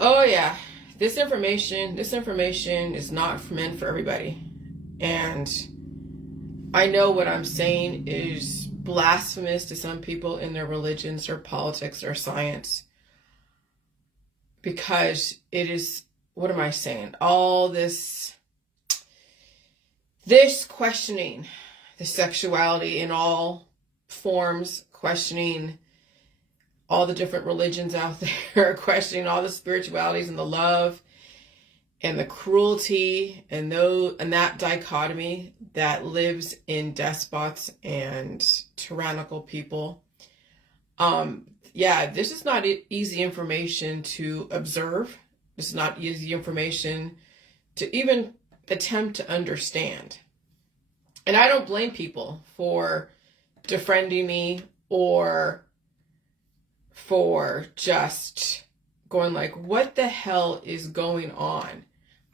Oh yeah, this information is not meant for everybody. And I know what I'm saying is blasphemous to some people in their religions or politics or science, because it is, what am I saying? All this questioning the sexuality in all forms, questioning all the different religions out there, questioning all the spiritualities and the love and the cruelty and that dichotomy that lives in despots and tyrannical people. Yeah, this is not easy information to observe. This is not easy information to even attempt to understand. And I don't blame people for defriending me or for just going like, what the hell is going on?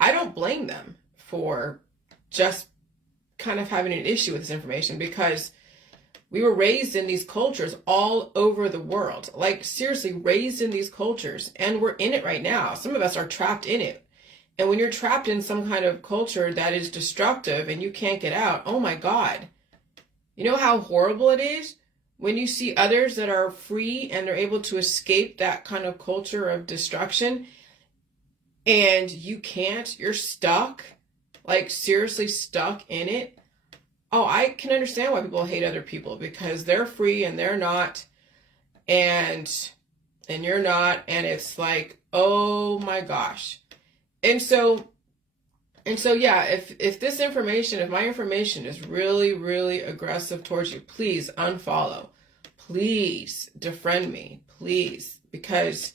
I don't blame them for just kind of having an issue with this information, because we were raised in these cultures all over the world. Like, seriously, raised in these cultures, and we're in it right now. Some of us are trapped in it. And when you're trapped in some kind of culture that is destructive and you can't get out, oh my God. You know how horrible it is when you see others that are free and they're able to escape that kind of culture of destruction, and you can't, you're stuck, like seriously stuck in it. Oh, I can understand why people hate other people, because they're free and they're not, and you're not, and it's like, oh my gosh. And so yeah, if my information is really, really aggressive towards you, please unfollow. Please defriend me, please, because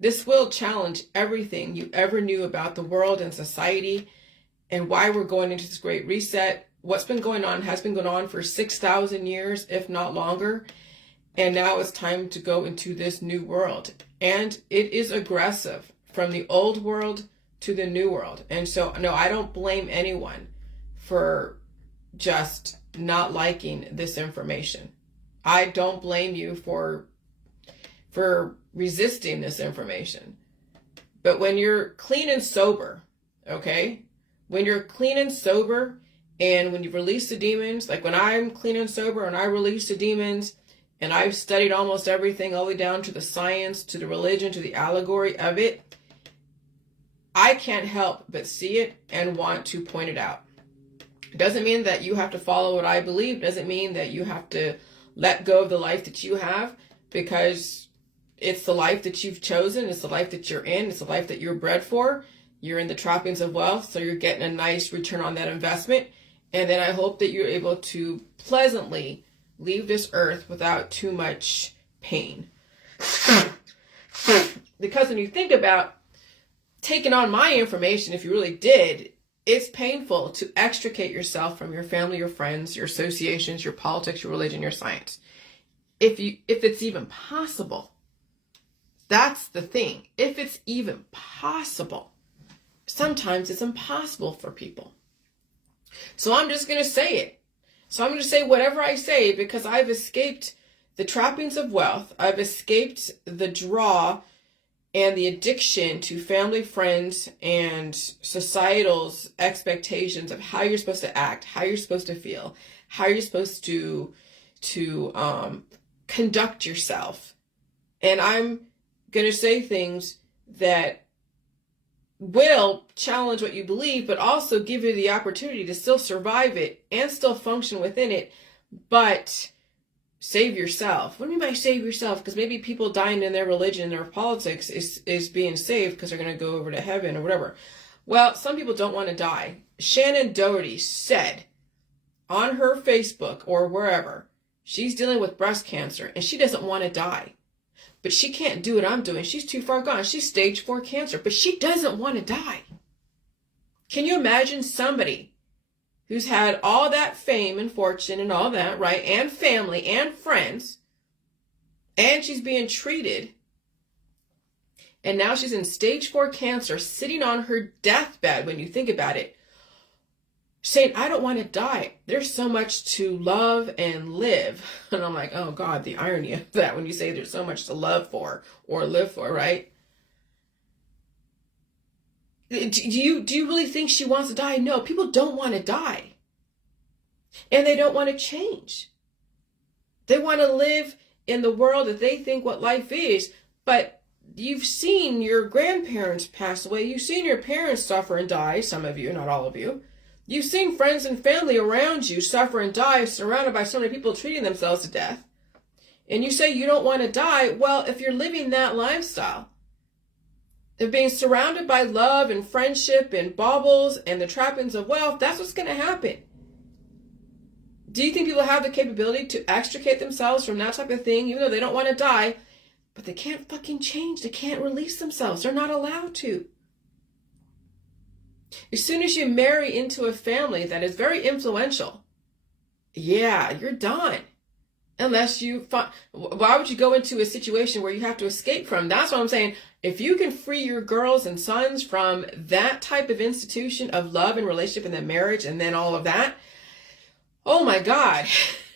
this will challenge everything you ever knew about the world and society and why we're going into this great reset. What's been going on has been going on for 6,000 years, if not longer. And now it's time to go into this new world. And it is aggressive from the old world to the new world. And so, no, I don't blame anyone for just not liking this information. I don't blame you for resisting this information. But when you're clean and sober, okay? When you're clean and sober, and when you release the demons, like when I'm clean and sober and I release the demons, and I've studied almost everything all the way down to the science, to the religion, to the allegory of it, I can't help but see it and want to point it out. It doesn't mean that you have to follow what I believe. It doesn't mean that you have to let go of the life that you have, because it's the life that you've chosen. It's the life that you're in. It's the life that you're bred for. You're in the trappings of wealth, so you're getting a nice return on that investment. And then I hope that you're able to pleasantly leave this earth without too much pain. Because when you think about taking on my information, if you really did, it's painful to extricate yourself from your family, your friends, your associations, your politics, your religion, your science. If it's even possible. That's the thing. If it's even possible. Sometimes it's impossible for people. So I'm just going to say it. So I'm going to say whatever I say, because I've escaped the trappings of wealth. I've escaped the draw and the addiction to family, friends, and societal's expectations of how you're supposed to act, how you're supposed to feel, how you're supposed to conduct yourself. And I'm going to say things that will challenge what you believe, but also give you the opportunity to still survive it and still function within it, but save yourself. What do you mean by save yourself? Because maybe people dying in their religion or politics is being saved because they're going to go over to heaven or whatever. Well, some people don't want to die. Shannon Doherty said on her Facebook or wherever, she's dealing with breast cancer and she doesn't want to die. But she can't do what I'm doing. She's too far gone. She's stage 4 cancer, but she doesn't want to die. Can you imagine somebody who's had all that fame and fortune and all that, right? And family and friends. And she's being treated. And now she's in stage 4 cancer, sitting on her deathbed, when you think about it, saying, I don't want to die. There's so much to love and live. And I'm like, oh God, the irony of that when you say there's so much to love for or live for, right? Do you really think she wants to die? No, people don't want to die. And they don't want to change. They want to live in the world that they think what life is. But you've seen your grandparents pass away. You've seen your parents suffer and die, some of you, not all of you. You've seen friends and family around you suffer and die, surrounded by so many people treating themselves to death. And you say you don't want to die. Well, if you're living that lifestyle, of being surrounded by love and friendship and baubles and the trappings of wealth, that's what's going to happen. Do you think people have the capability to extricate themselves from that type of thing, even though they don't want to die? But they can't fucking change. They can't release themselves. They're not allowed to. As soon as you marry into a family that is very influential, yeah, you're done. Unless you find, why would you go into a situation where you have to escape from? That's what I'm saying. If you can free your girls and sons from that type of institution of love and relationship and then marriage and then all of that, oh my God,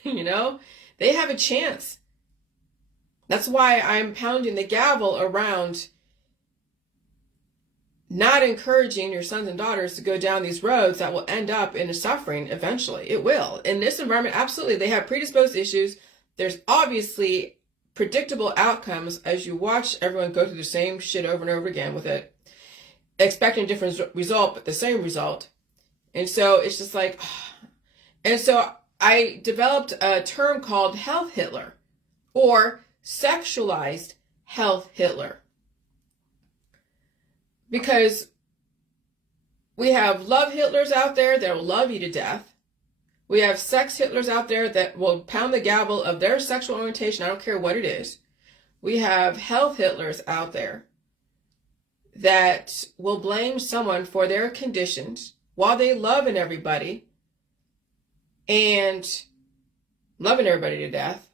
they have a chance. That's why I'm pounding the gavel around not encouraging your sons and daughters to go down these roads that will end up in a suffering eventually. It will. In this environment, absolutely, they have predisposed issues. There's obviously predictable outcomes as you watch everyone go through the same shit over and over again with it, expecting a different result, but the same result. And so it's just like, and so I developed a term called health Hitler, or sexualized health Hitler. Because we have love Hitlers out there that will love you to death. We have sex Hitlers out there that will pound the gavel of their sexual orientation. I don't care what it is. We have health Hitlers out there that will blame someone for their conditions while they loving everybody and loving everybody to death.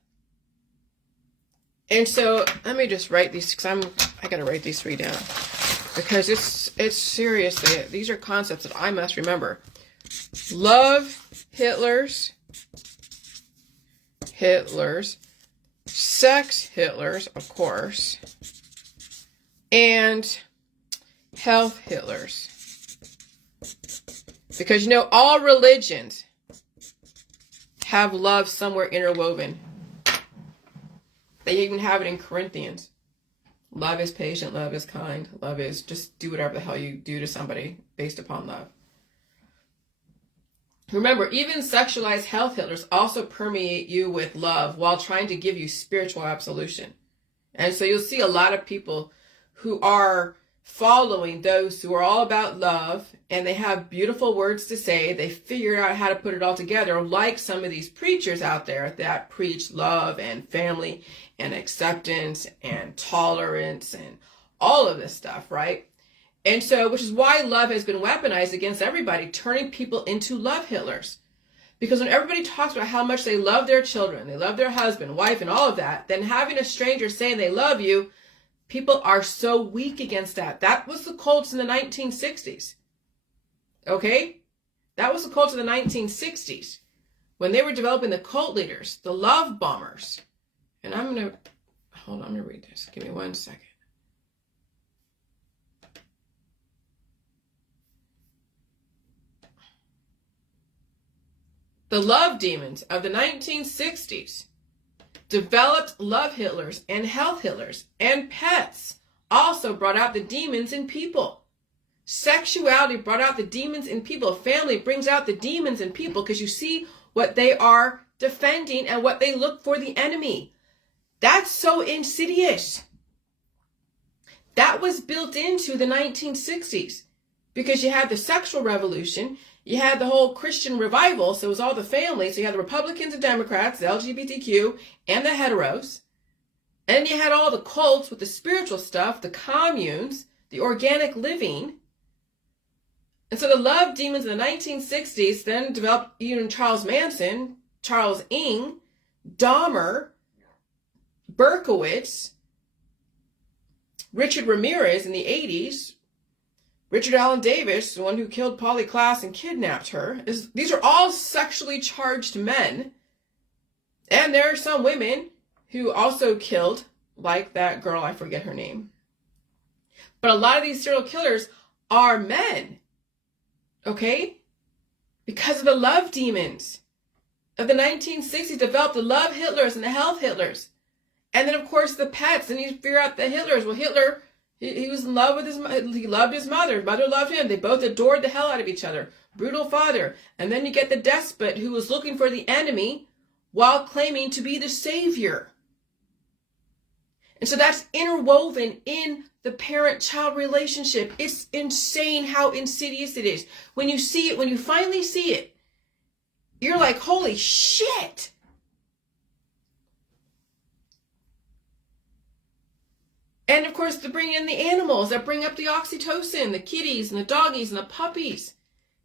And so let me just write these, because I got to write these 3 down, because it's serious. These are concepts that I must remember. Love Hitlers, sex Hitlers, of course, and health Hitlers. Because all religions have love somewhere interwoven. They even have it in Corinthians. Love is patient, love is kind, love is just do whatever the hell you do to somebody based upon love. Remember, even sexualized health Hitlers also permeate you with love while trying to give you spiritual absolution. And so you'll see a lot of people who are following those who are all about love, and they have beautiful words to say. They figure out how to put it all together, like some of these preachers out there that preach love and family and acceptance and tolerance and all of this stuff, right? And so, which is why love has been weaponized against everybody, turning people into love Hitlers. Because when everybody talks about how much they love their children, they love their husband, wife, and all of that, then having a stranger saying they love you, people are so weak against that. That was the cults in the 1960s. Okay? That was the cults in the 1960s. When they were developing the cult leaders, the love bombers. And I'm going to read this. Give me 1 second. The love demons of the 1960s developed love Hitlers and health Hitlers, and pets also brought out the demons in people. Sexuality brought out the demons in people. Family brings out the demons in people, because you see what they are defending and what they look for the enemy. That's so insidious. That was built into the 1960s, because you had the sexual revolution. You had the whole Christian revival, so it was all the family. So you had the Republicans and Democrats, the LGBTQ, and the heteros. And you had all the cults with the spiritual stuff, the communes, the organic living. And so the love demons in the 1960s then developed even Charles Manson, Charles Ng, Dahmer, Berkowitz, Richard Ramirez in the 80s, Richard Allen Davis, the one who killed Polly Klaas and kidnapped her. These are all sexually charged men. And there are some women who also killed, like that girl, I forget her name. But a lot of these serial killers are men. Okay? Because of the love demons of the 1960s developed the love Hitlers and the health Hitlers. And then, of course, the pets. And you figure out the Hitlers. Well, Hitler, he was in love with he loved his mother. His mother loved him. They both adored the hell out of each other. Brutal father. And then you get the despot who was looking for the enemy while claiming to be the savior. And so that's interwoven in the parent-child relationship. It's insane how insidious it is. When you see it, when you finally see it, you're like, holy shit. And of course, to bring in the animals that bring up the oxytocin, the kitties and the doggies and the puppies,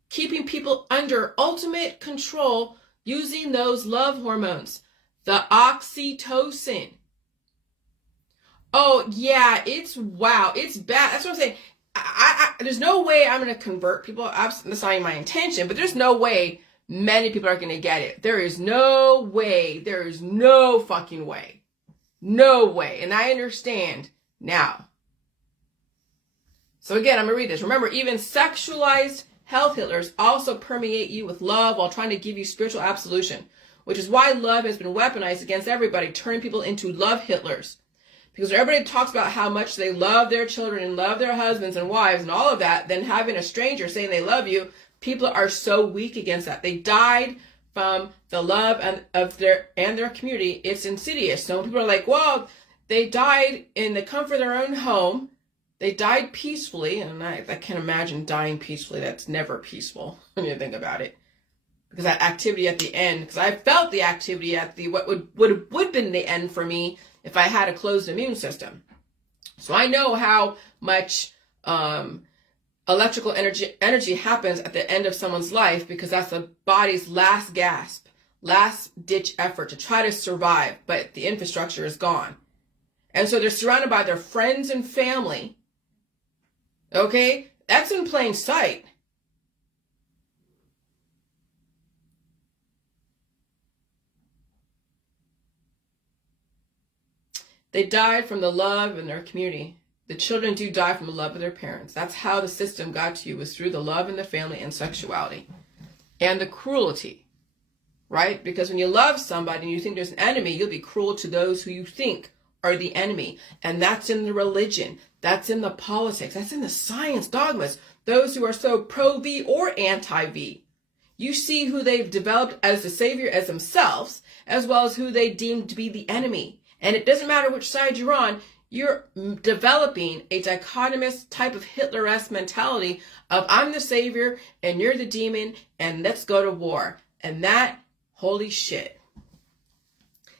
keeping people under ultimate control using those love hormones, the oxytocin. Oh, yeah, it's wow. It's bad. That's what I'm saying. There's no way I'm going to convert people. That's not even my intention, but there's no way many people are going to get it. There is no way. There is no fucking way. No way. And I understand now. So again, I'm going to read this. Remember, even sexualized health Hitlers also permeate you with love while trying to give you spiritual absolution, which is why love has been weaponized against everybody, turning people into love Hitlers. Because everybody talks about how much they love their children and love their husbands and wives and all of that, then having a stranger saying they love you, people are so weak against that. They died from the love of their community. It's insidious. So people are like, well, they died in the comfort of their own home. They died peacefully. And I can't imagine dying peacefully. That's never peaceful when you think about it. Because that activity at the end, because I felt the activity at the what would have been the end for me if I had a closed immune system. So I know how much electrical energy happens at the end of someone's life, because that's the body's last gasp, last ditch effort to try to survive, but the infrastructure is gone. And so they're surrounded by their friends and family. Okay? That's in plain sight. They died from the love in their community. The children do die from the love of their parents. That's how the system got to you, was through the love in the family and sexuality. And the cruelty, right? Because when you love somebody and you think there's an enemy, you'll be cruel to those who you think are the enemy. And that's in the religion. That's in the politics. That's in the science dogmas. Those who are so pro-V or anti-V. You see who they've developed as the savior as themselves, as well as who they deem to be the enemy. And it doesn't matter which side you're on, you're developing a dichotomous type of Hitler-esque mentality of I'm the savior and you're the demon and let's go to war. And that, holy shit.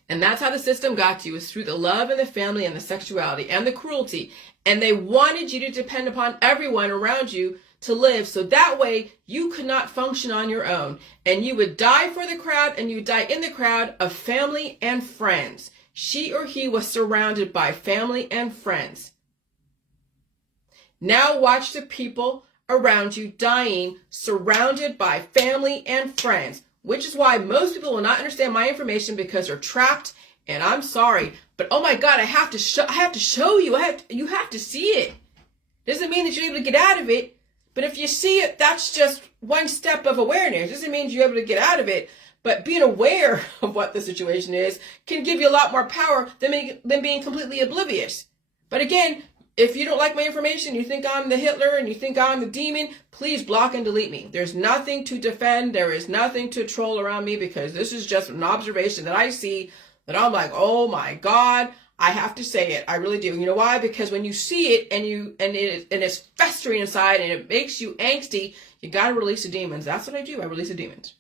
And that's how the system got to you, is through the love and the family and the sexuality and the cruelty. And they wanted you to depend upon everyone around you to live, so that way you could not function on your own. And you would die for the crowd, and you would die in the crowd of family and friends. She or he was surrounded by family and friends. Now watch the people around you dying, surrounded by family and friends, which is why most people will not understand my information, because they're trapped. And I'm sorry, but oh my God, I have to show you. You have to see it. Doesn't mean that you're able to get out of it, but if you see it, that's just one step of awareness. Doesn't mean you're able to get out of it. But being aware of what the situation is can give you a lot more power than being completely oblivious. But again, if you don't like my information, you think I'm the Hitler and you think I'm the demon, please block and delete me. There's nothing to defend. There is nothing to troll around me, because this is just an observation that I see that I'm like, oh my God, I have to say it. I really do. You know why? Because when you see it and it's festering inside and it makes you angsty, you got to release the demons. That's what I do. I release the demons.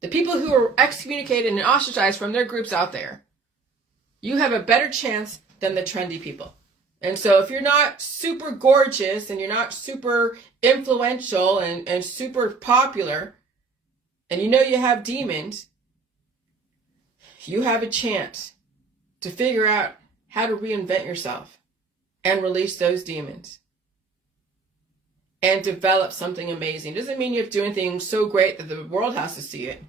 The people who are excommunicated and ostracized from their groups out there, you have a better chance than the trendy people. And so if you're not super gorgeous and you're not super influential and super popular, and you know you have demons, you have a chance to figure out how to reinvent yourself and release those demons and develop something amazing. It doesn't mean you have to do anything so great that the world has to see it.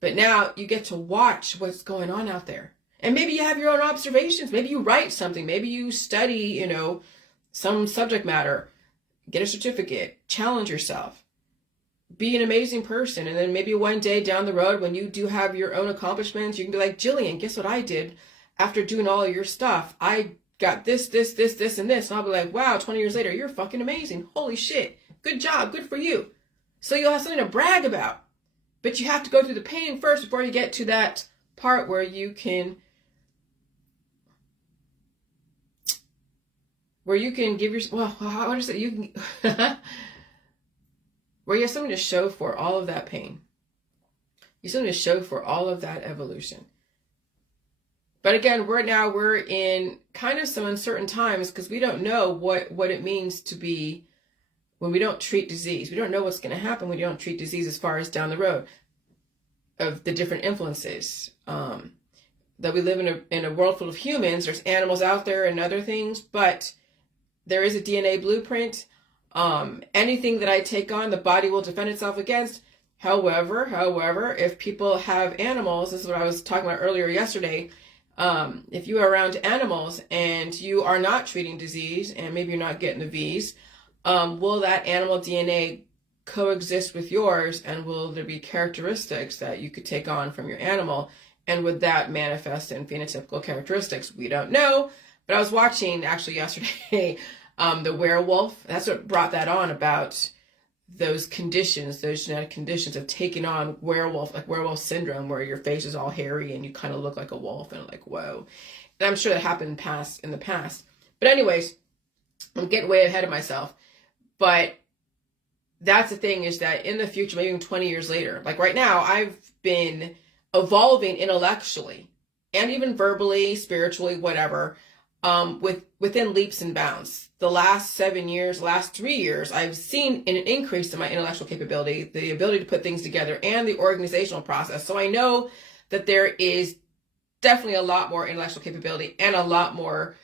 But now you get to watch what's going on out there. And maybe you have your own observations. Maybe you write something. Maybe you study, some subject matter, get a certificate, challenge yourself, be an amazing person. And then maybe one day down the road, when you do have your own accomplishments, you can be like, Jillian, guess what I did after doing all of your stuff? I got this, this, this, this, and this. And I'll be like, wow, 20 years later, you're fucking amazing. Holy shit. Good job. Good for you. So you'll have something to brag about. But you have to go through the pain first before you get to that part where you can give yourself, well, how does it, you can, where you have something to show for all of that pain. You have something to show for all of that evolution. But again, we're in kind of some uncertain times because we don't know what it means to be when we don't treat disease. We don't know what's going to happen when you don't treat disease as far as down the road of the different influences. That we live in a world full of humans. There's animals out there and other things, but there is a DNA blueprint. Anything that I take on, the body will defend itself against. However, if people have animals, this is what I was talking about earlier yesterday. If you are around animals and you are not treating disease and maybe you're not getting the V's, will that animal DNA coexist with yours, and will there be characteristics that you could take on from your animal, and would that manifest in phenotypical characteristics? We don't know, but I was watching actually yesterday the werewolf. That's what brought that on, about those conditions, those genetic conditions of taking on werewolf, like werewolf syndrome, where your face is all hairy and you kind of look like a wolf, and like, whoa. And I'm sure that happened in the past. But anyways, I'm getting way ahead of myself. But that's the thing, is that in the future, maybe even 20 years later, like right now, I've been evolving intellectually and even verbally, spiritually, whatever, within leaps and bounds. The last 7 years, last 3 years, I've seen an increase in my intellectual capability, the ability to put things together, and the organizational process. So I know that there is definitely a lot more intellectual capability and a lot more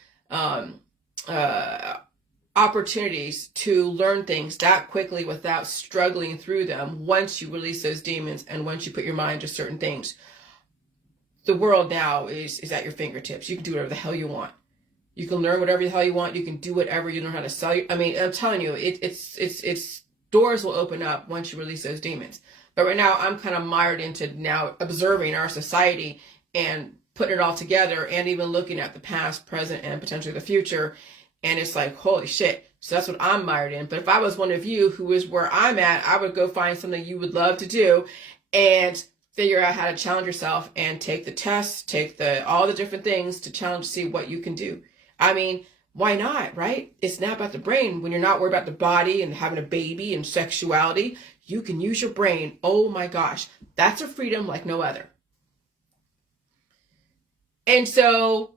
opportunities to learn things that quickly without struggling through them once you release those demons and once you put your mind to certain things. The world now is at your fingertips. You can do whatever the hell you want. You can learn whatever the hell you want. You can do whatever you learn how to sell. I mean, I'm telling you, it's doors will open up once you release those demons. But right now, I'm kind of mired into now observing our society and putting it all together, and even looking at the past, present, and potentially the future. And it's like, holy shit. So that's what I'm mired in. But if I was one of you who is where I'm at, I would go find something you would love to do and figure out how to challenge yourself and take the tests, take all the different things to challenge, to see what you can do. I mean, why not, right? It's not about the brain. When you're not worried about the body and having a baby and sexuality, you can use your brain. Oh my gosh, that's a freedom like no other. And so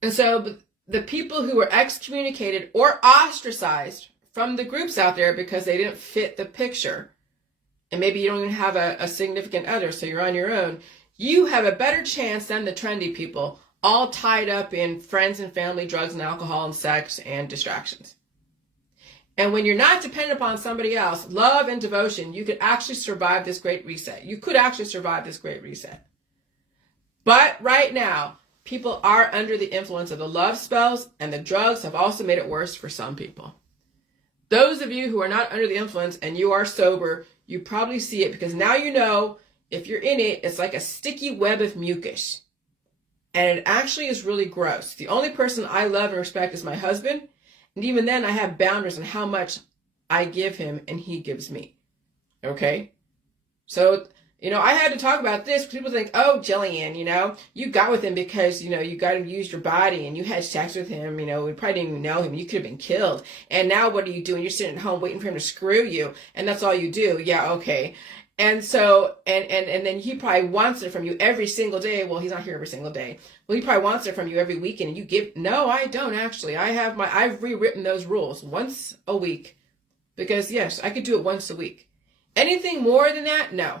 the people who were excommunicated or ostracized from the groups out there because they didn't fit the picture, and maybe you don't even have a significant other, so you're on your own, you have a better chance than the trendy people, all tied up in friends and family, drugs and alcohol and sex and distractions. And when you're not dependent upon somebody else, love and devotion, you could actually survive this great reset. You could actually survive this great reset. But right now, people are under the influence of the love spells, and the drugs have also made it worse for some people. Those of you who are not under the influence and you are sober, you probably see it, because now you know if you're in it, it's like a sticky web of mucus. And it actually is really gross. The only person I love and respect is my husband. And even then, I have boundaries on how much I give him and he gives me. Okay? So, I had to talk about this. People think, oh, Jillian, you got with him because, you got to use your body and you had sex with him. We probably didn't even know him. You could have been killed. And now what are you doing? You're sitting at home waiting for him to screw you. And that's all you do. Yeah, okay. And so, and then he probably wants it from you every single day. Well, he's not here every single day. Well, he probably wants it from you every weekend. And you give, no, I don't actually. I've rewritten those rules once a week. Because yes, I could do it once a week. Anything more than that, no.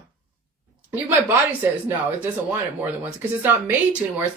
Even my body says no, it doesn't want it more than once, because it's not made to anymore.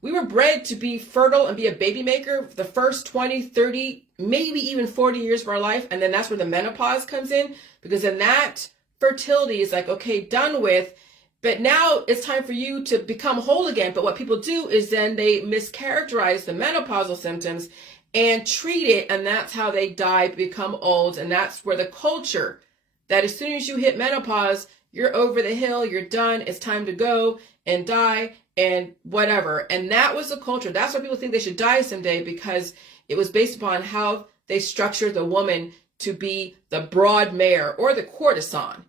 We were bred to be fertile and be a baby maker for the first 20, 30, maybe even 40 years of our life. And then that's where the menopause comes in, because then that fertility is like, okay, done with. But now it's time for you to become whole again. But what people do is then they mischaracterize the menopausal symptoms and treat it, and that's how they die, become old. And that's where the culture that as soon as you hit menopause, you're over the hill, you're done, it's time to go and die and whatever. And that was the culture. That's why people think they should die someday, because it was based upon how they structured the woman to be the broad mare or the courtesan.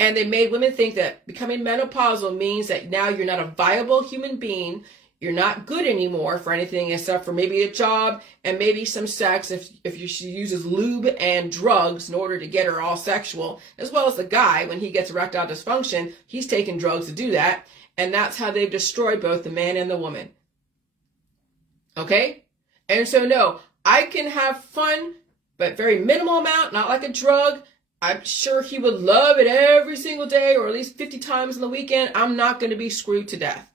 And they made women think that becoming menopausal means that now you're not a viable human being. You're not good anymore for anything except for maybe a job and maybe some sex if she uses lube and drugs in order to get her all sexual, as well as the guy, when he gets erectile dysfunction, he's taking drugs to do that. And that's how they've destroyed both the man and the woman. Okay? And so no, I can have fun, but very minimal amount, not like a drug. I'm sure he would love it every single day, or at least 50 times in the weekend. I'm not going to be screwed to death.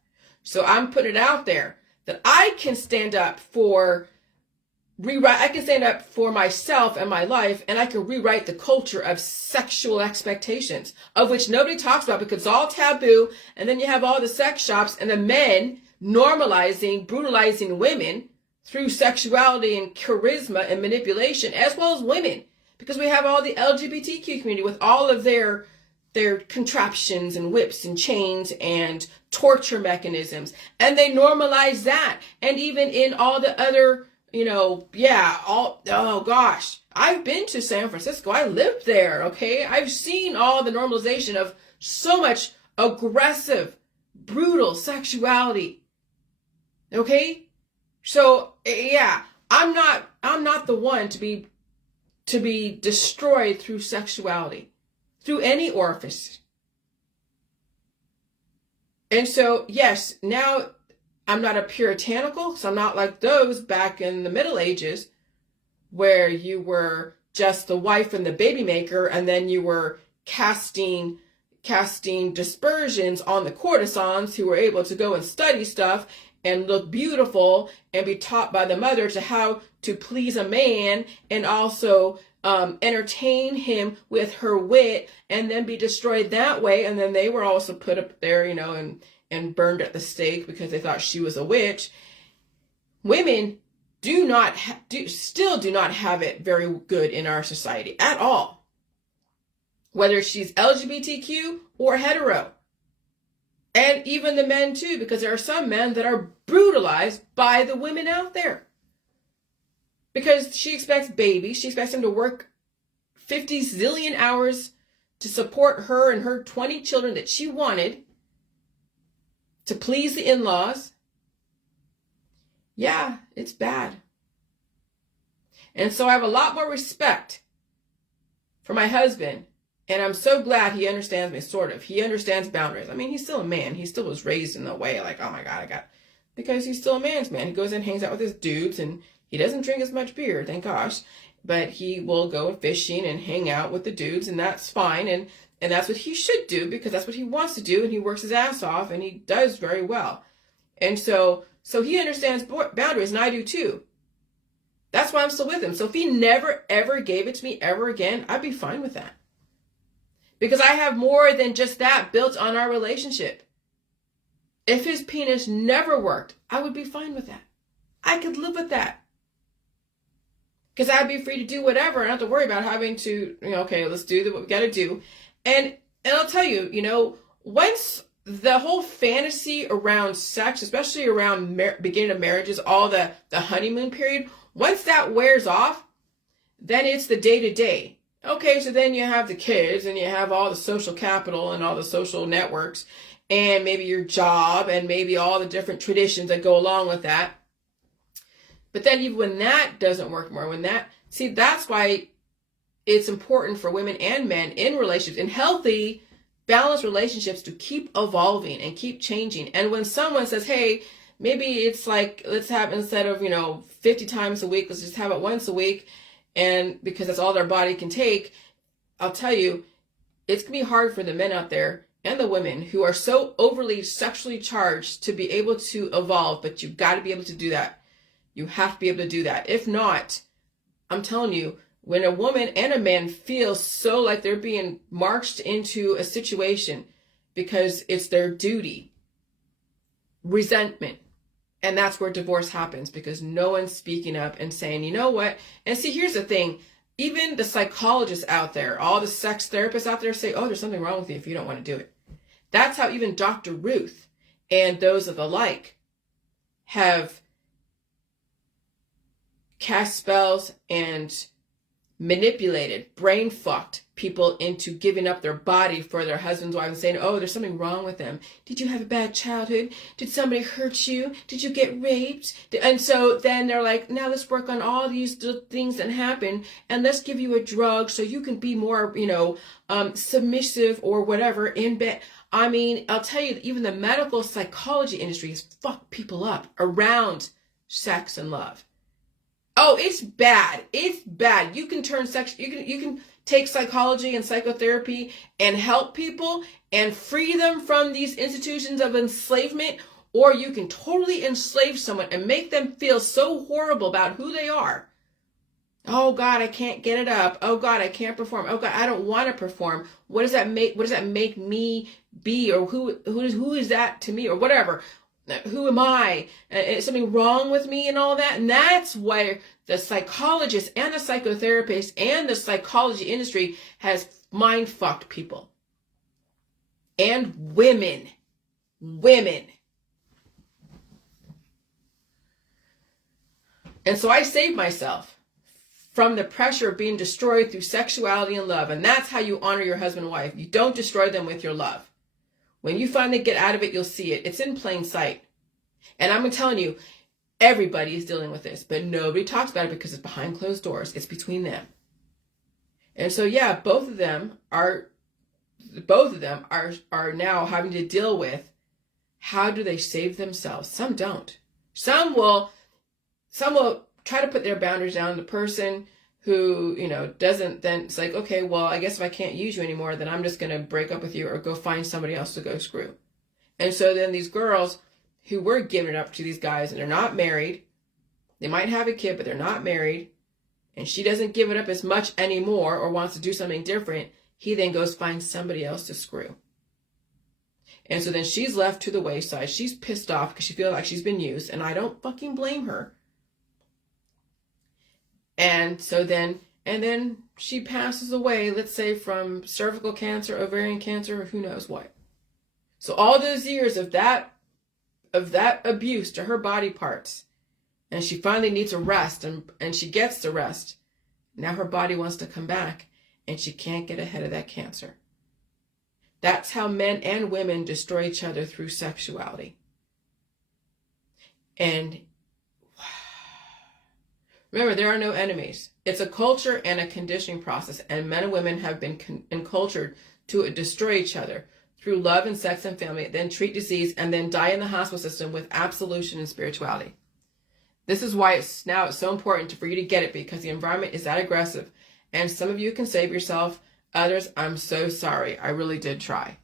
So I'm putting it out there that I can stand up for rewrite. I can stand up for myself and my life, and I can rewrite the culture of sexual expectations, of which nobody talks about because it's all taboo. And then you have all the sex shops and the men normalizing, brutalizing women through sexuality and charisma and manipulation, as well as women. Because we have all the LGBTQ community with all of their contraptions and whips and chains and torture mechanisms. And they normalize that. And even in all the other, oh gosh, I've been to San Francisco. I lived there, okay? I've seen all the normalization of so much aggressive, brutal sexuality. Okay? So, yeah, I'm not the one to be destroyed through sexuality, through any orifice. And so, yes, now I'm not a puritanical, so I'm not like those back in the Middle Ages where you were just the wife and the baby maker, and then you were casting dispersions on the courtesans who were able to go and study stuff and look beautiful and be taught by the mother to how to please a man and also entertain him with her wit, and then be destroyed that way. And then they were also put up there, and burned at the stake because they thought she was a witch. Women still do not have it very good in our society at all, whether she's LGBTQ or hetero. And even the men too, because there are some men that are brutalized by the women out there. Because she expects babies, she expects them to work 50 zillion hours to support her and her 20 children that she wanted, to please the in-laws. Yeah, it's bad. And so I have a lot more respect for my husband. And I'm so glad he understands me, sort of. He understands boundaries. I mean, he's still a man. He still was raised in a way like, oh my God, because he's still a man's man. He goes and hangs out with his dudes, and he doesn't drink as much beer, thank gosh. But he will go fishing and hang out with the dudes, and that's fine. And that's what he should do, because that's what he wants to do. And he works his ass off, and he does very well. And so he understands boundaries, and I do too. That's why I'm still with him. So if he never, ever gave it to me ever again, I'd be fine with that. Because I have more than just that built on our relationship. If his penis never worked, I would be fine with that. I could live with that. Because I'd be free to do whatever and not have to worry about having to, okay, let's do what we got to do. And I'll tell you, once the whole fantasy around sex, especially around beginning of marriages, all the honeymoon period, once that wears off, then it's the day-to-day. Okay, so then you have the kids, and you have all the social capital and all the social networks, and maybe your job, and maybe all the different traditions that go along with that. But then even when that doesn't work more, that's why it's important for women and men in relationships, in healthy, balanced relationships, to keep evolving and keep changing. And when someone says, hey, maybe it's like, let's have, instead of, 50 times a week, let's just have it once a week, and because that's all their body can take, I'll tell you, it's going to be hard for the men out there and the women who are so overly sexually charged to be able to evolve, but you've got to be able to do that. You have to be able to do that. If not, I'm telling you, when a woman and a man feel so like they're being marched into a situation because it's their duty, resentment And that's where divorce happens, because no one's speaking up and saying, you know what? And see, here's the thing. Even the psychologists out there, all the sex therapists out there say, oh, there's something wrong with you if you don't want to do it. That's how even Dr. Ruth and those of the like have cast spells and manipulated, brain fucked people into giving up their body for their husband's wife and saying, oh, there's something wrong with them. Did you have a bad childhood? Did somebody hurt you? Did you get raped? And so then they're like, now let's work on all these things that happen, and let's give you a drug so you can be more, submissive or whatever in bed. I mean, I'll tell you, even the medical psychology industry has fucked people up around sex and love. Oh, it's bad. It's bad. You can turn sex, you can take psychology and psychotherapy and help people and free them from these institutions of enslavement, or you can totally enslave someone and make them feel so horrible about who they are. Oh God, I can't get it up. Oh God, I can't perform. Oh God, I don't want to perform. What does that make me be? Or who is that to me, or whatever? Who am I? Is something wrong with me and all that? And that's where the psychologists and the psychotherapists and the psychology industry has mind fucked people. And women. And so I saved myself from the pressure of being destroyed through sexuality and love. And that's how you honor your husband and wife. You don't destroy them with your love. When you finally get out of it, you'll see it. It's in plain sight. And I'm telling you, everybody is dealing with this, but nobody talks about it because it's behind closed doors. It's between them. And so, yeah, both of them are now having to deal with, how do they save themselves? Some don't. Some will try to put their boundaries down. The person who, doesn't, then it's like, okay, well, I guess if I can't use you anymore, then I'm just going to break up with you or go find somebody else to go screw. And so then these girls who were giving it up to these guys, and they're not married, they might have a kid, but they're not married, and she doesn't give it up as much anymore or wants to do something different, he then goes find somebody else to screw. And so then she's left to the wayside. She's pissed off because she feels like she's been used, and I don't fucking blame her. And so then she passes away, let's say from cervical cancer, ovarian cancer, or who knows what. So all those years of that abuse to her body parts, and she finally needs a rest, and she gets the rest. Now her body wants to come back, and she can't get ahead of that cancer. That's how men and women destroy each other, through sexuality. And remember, there are no enemies. It's a culture and a conditioning process, and men and women have been encultured to destroy each other through love and sex and family, then treat disease, and then die in the hospital system with absolution and spirituality. This is why it's so important for you to get it, because the environment is that aggressive. And some of you can save yourself. Others, I'm so sorry. I really did try.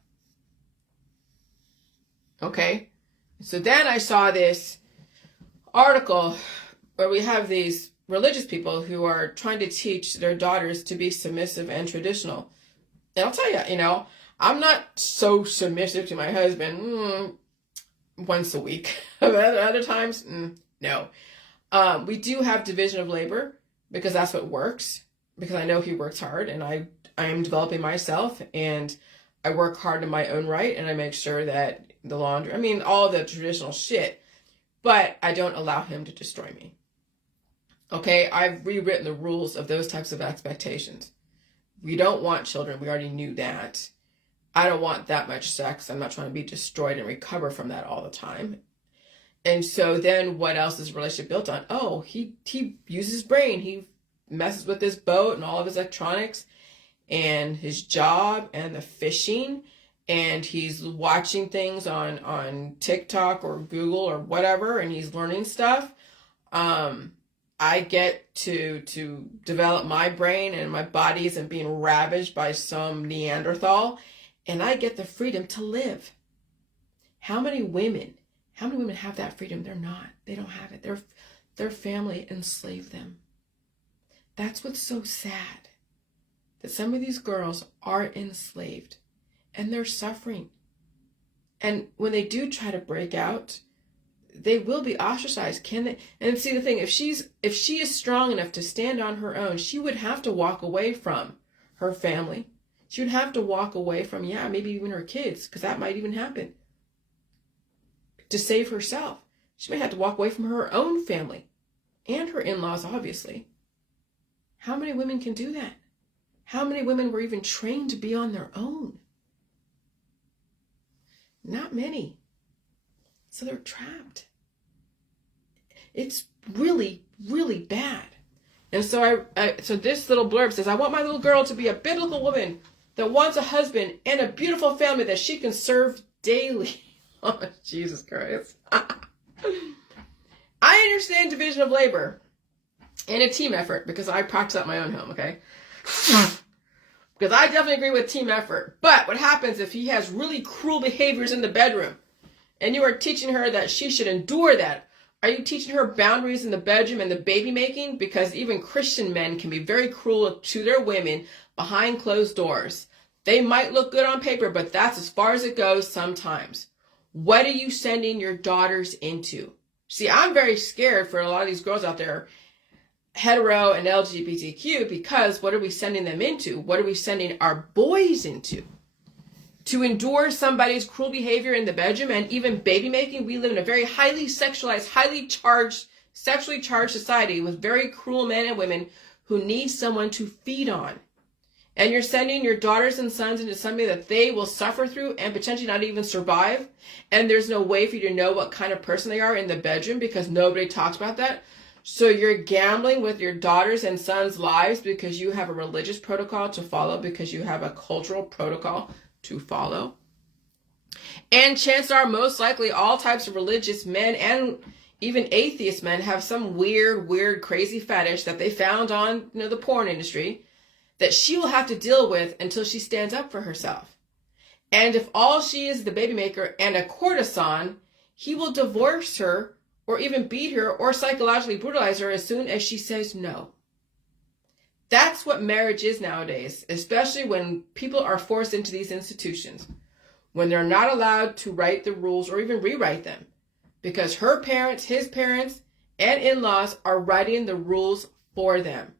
Okay? So then I saw this article where we have these religious people who are trying to teach their daughters to be submissive and traditional. And I'll tell you, I'm not so submissive to my husband once a week. Other times, no. We do have division of labor, because that's what works, because I know he works hard, and I am developing myself, and I work hard in my own right, and I make sure that the laundry, all the traditional shit, but I don't allow him to destroy me. Okay, I've rewritten the rules of those types of expectations. We don't want children. We already knew that. I don't want that much sex. I'm not trying to be destroyed and recover from that all the time. And so then what else is a relationship built on? Oh, he uses his brain. He messes with his boat and all of his electronics and his job and the fishing. And he's watching things on TikTok or Google or whatever, and he's learning stuff. I get to develop my brain, and my body isn't being ravaged by some Neanderthal, and I get the freedom to live. How many women have that freedom? They're not. They don't have it. Their family enslaved them. That's what's so sad, that some of these girls are enslaved and they're suffering. And when they do try to break out, they will be ostracized. Can they? And see, the thing, if she is strong enough to stand on her own, she would have to walk away from her family. She would have to walk away from, maybe even her kids, because that might even happen, to save herself. She may have to walk away from her own family and her in-laws, obviously. How many women can do that? How many women were even trained to be on their own? Not many. So they're trapped. It's really, really bad. And so so this little blurb says, I want my little girl to be a biblical woman that wants a husband and a beautiful family that she can serve daily. Oh, Jesus Christ. I understand division of labor and a team effort because I practice at my own home, okay? Because I definitely agree with team effort. But what happens if he has really cruel behaviors in the bedroom and you are teaching her that she should endure that? Are you teaching her boundaries in the bedroom and the baby making? Because even Christian men can be very cruel to their women behind closed doors. They might look good on paper, but that's as far as it goes sometimes. What are you sending your daughters into? See, I'm very scared for a lot of these girls out there, hetero and LGBTQ, because what are we sending them into? What are we sending our boys into? To endure somebody's cruel behavior in the bedroom and even baby making? We live in a very highly sexualized, highly charged, sexually charged society with very cruel men and women who need someone to feed on. And you're sending your daughters and sons into something that they will suffer through and potentially not even survive. And there's no way for you to know what kind of person they are in the bedroom because nobody talks about that. So you're gambling with your daughters and sons' lives because you have a religious protocol to follow, because you have a cultural protocol to follow. And chances are, most likely, all types of religious men and even atheist men have some weird, crazy fetish that they found on, the porn industry that she will have to deal with until she stands up for herself. And if all she is the baby maker and a courtesan, he will divorce her or even beat her or psychologically brutalize her as soon as she says no. That's what marriage is nowadays, especially when people are forced into these institutions, when they're not allowed to write the rules or even rewrite them, because her parents, his parents, and in-laws are writing the rules for them.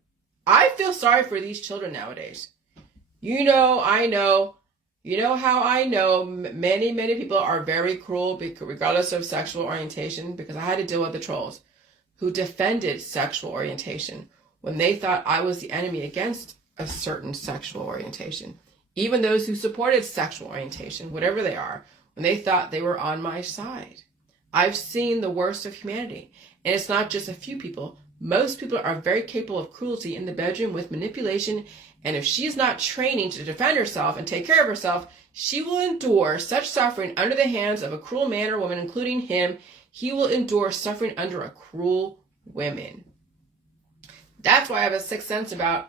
I feel sorry for these children nowadays. I know. You know how I know many people are very cruel regardless of sexual orientation, because I had to deal with the trolls who defended sexual orientation when they thought I was the enemy against a certain sexual orientation. Even those who supported sexual orientation, whatever they are, when they thought they were on my side. I've seen the worst of humanity. And it's not just a few people. Most people are very capable of cruelty in the bedroom with manipulation, and if she is not training to defend herself and take care of herself, she will endure such suffering under the hands of a cruel man or woman, including him. He will endure suffering under a cruel woman. That's why I have a sixth sense about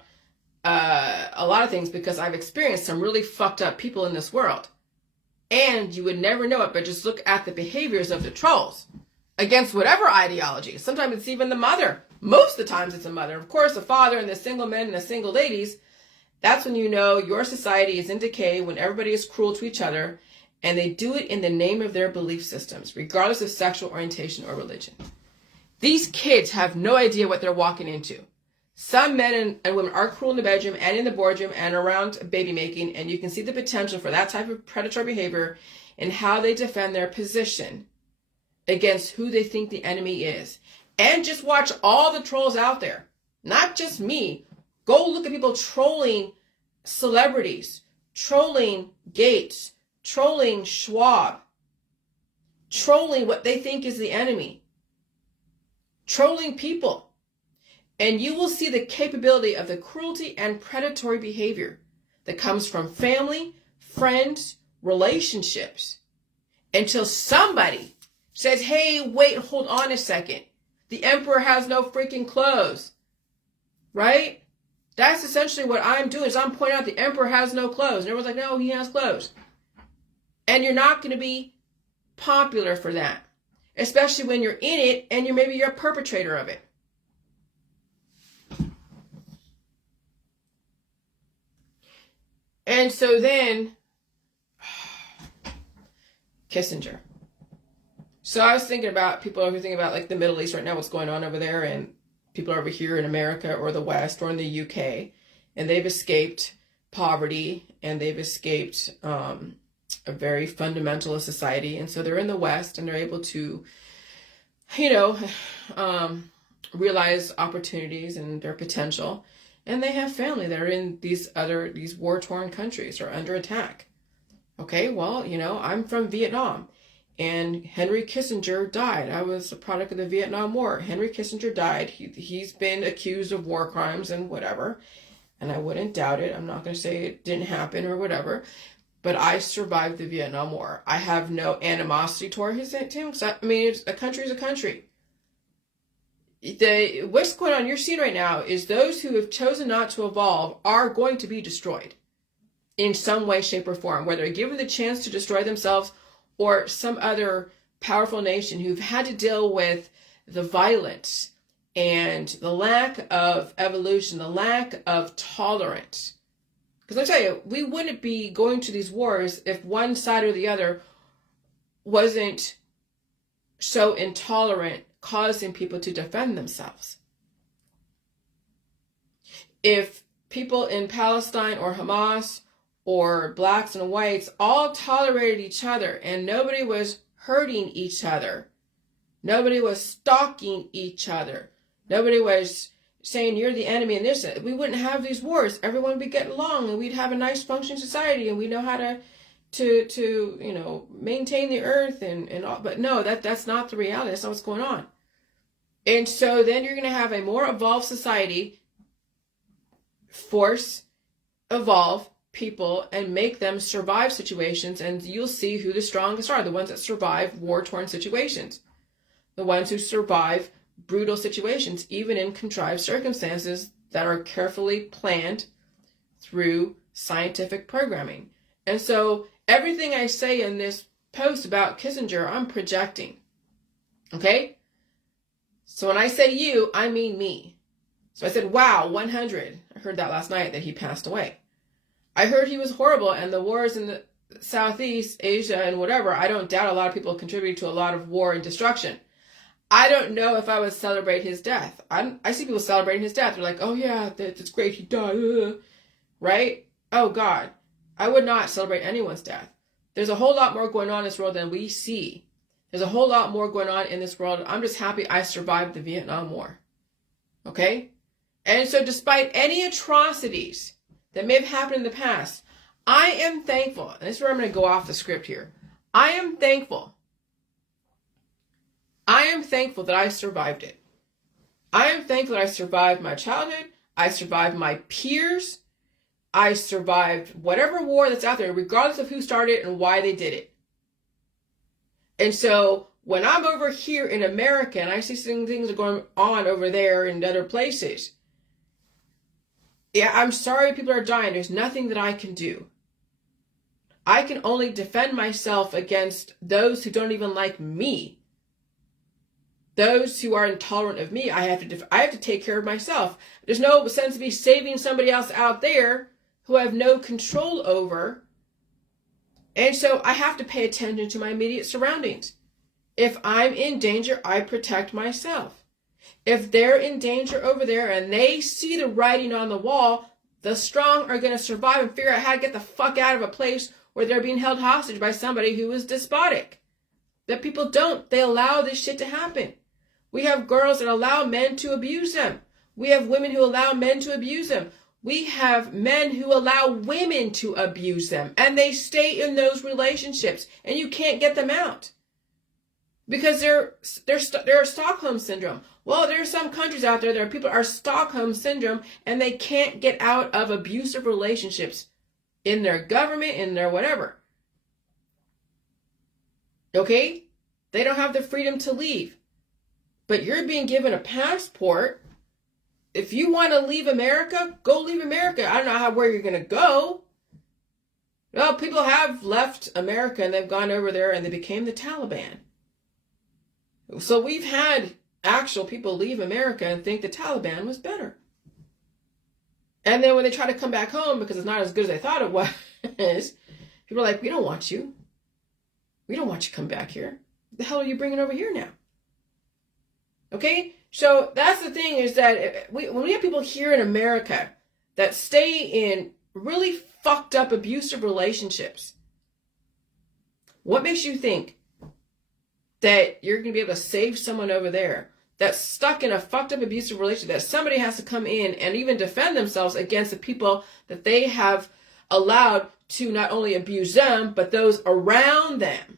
a lot of things, because I've experienced some really fucked up people in this world. And you would never know it, but just look at the behaviors of the trolls against whatever ideology. Sometimes it's even the mother. Most of the times it's a mother. Of course, the father and the single men and the single ladies, that's when you know your society is in decay, when everybody is cruel to each other, and they do it in the name of their belief systems, regardless of sexual orientation or religion. These kids have no idea what they're walking into. Some men and women are cruel in the bedroom and in the boardroom and around baby making, and you can see the potential for that type of predatory behavior in how they defend their position against who they think the enemy is. And just watch all the trolls out there, not just me. Go look at people trolling celebrities, trolling Gates, trolling Schwab, trolling what they think is the enemy, trolling people. And you will see the capability of the cruelty and predatory behavior that comes from family, friends, relationships, until somebody says, hey, wait, hold on a second. The emperor has no freaking clothes, right? That's essentially what I'm doing, is I'm pointing out the emperor has no clothes. And everyone's like, no, he has clothes. And you're not going to be popular for that, especially when you're in it and maybe you're a perpetrator of it. And so then, Kissinger. So I was thinking about people are thinking about like the Middle East right now, what's going on over there, and people are over here in America or the West or in the UK, and they've escaped poverty and they've escaped a very fundamentalist society, and so they're in the West and they're able to, you know, realize opportunities and their potential, and they have family that are in these war-torn countries or under attack. Okay, well, you know, I'm from Vietnam. And Henry Kissinger died. I was a product of the Vietnam War. Henry Kissinger died. He's been accused of war crimes and whatever. And I wouldn't doubt it. I'm not going to say it didn't happen or whatever. But I survived the Vietnam War. I have no animosity toward him. I mean, a country is a country. What's going on you're seeing right now is those who have chosen not to evolve are going to be destroyed in some way, shape, or form. Whether given the chance to destroy themselves or some other powerful nation who've had to deal with the violence and the lack of evolution, the lack of tolerance. Because I tell you, we wouldn't be going to these wars if one side or the other wasn't so intolerant, causing people to defend themselves. If people in Palestine or Hamas or blacks and whites all tolerated each other and nobody was hurting each other, nobody was stalking each other, nobody was saying you're the enemy and this, we wouldn't have these wars. Everyone would be getting along and we'd have a nice functioning society and we know how to you know, maintain the earth and all. But no, that's not the reality. That's not what's going on. And so then you're going to have a more evolved society evolve people and make them survive situations, and you'll see who the strongest are, the ones that survive war-torn situations, the ones who survive brutal situations, even in contrived circumstances that are carefully planned through scientific programming. And so everything I say in this post about Kissinger, I'm projecting. Okay? So when I say you, I mean me. So I said, wow, 100. I heard that last night that he passed away. I heard he was horrible, and the wars in the Southeast Asia and whatever, I don't doubt a lot of people contribute to a lot of war and destruction. I don't know if I would celebrate his death. I see people celebrating his death. They're like, oh yeah, that's great, he died. Right? Oh God. I would not celebrate anyone's death. There's a whole lot more going on in this world than we see. There's a whole lot more going on in this world. I'm just happy I survived the Vietnam War. Okay? And so despite any atrocities that may have happened in the past, I am thankful, and this is where I'm going to go off the script here. I am thankful that I survived it. I am thankful that I survived my childhood. I survived my peers. I survived whatever war that's out there, regardless of who started it and why they did it. And so when I'm over here in America and I see things are going on over there in other places, yeah, I'm sorry people are dying. There's nothing that I can do. I can only defend myself against those who don't even like me. Those who are intolerant of me, I have to take care of myself. There's no sense of me saving somebody else out there who I have no control over. And so I have to pay attention to my immediate surroundings. If I'm in danger, I protect myself. If they're in danger over there and they see the writing on the wall, the strong are going to survive and figure out how to get the fuck out of a place where they're being held hostage by somebody who is despotic. But people don't. They allow this shit to happen. We have girls that allow men to abuse them. We have women who allow men to abuse them. We have men who allow women to abuse them. And they stay in those relationships. And you can't get them out. Because they're Stockholm syndrome. Well, there are some countries out there that people are Stockholm syndrome and they can't get out of abusive relationships in their government, in their whatever. Okay? They don't have the freedom to leave. But you're being given a passport. If you want to leave America, go leave America. I don't know where you're going to go. Well, people have left America and they've gone over there and they became the Taliban. So we've had actual people leave America and think the Taliban was better. And then when they try to come back home because it's not as good as they thought it was, people are like, we don't want you. We don't want you to come back here. the hell are you bringing over here now? Okay? So that's the thing, is that when we have people here in America that stay in really fucked up abusive relationships, what makes you think that you're going to be able to save someone over there that's stuck in a fucked up abusive relationship, that somebody has to come in and even defend themselves against the people that they have allowed to not only abuse them, but those around them?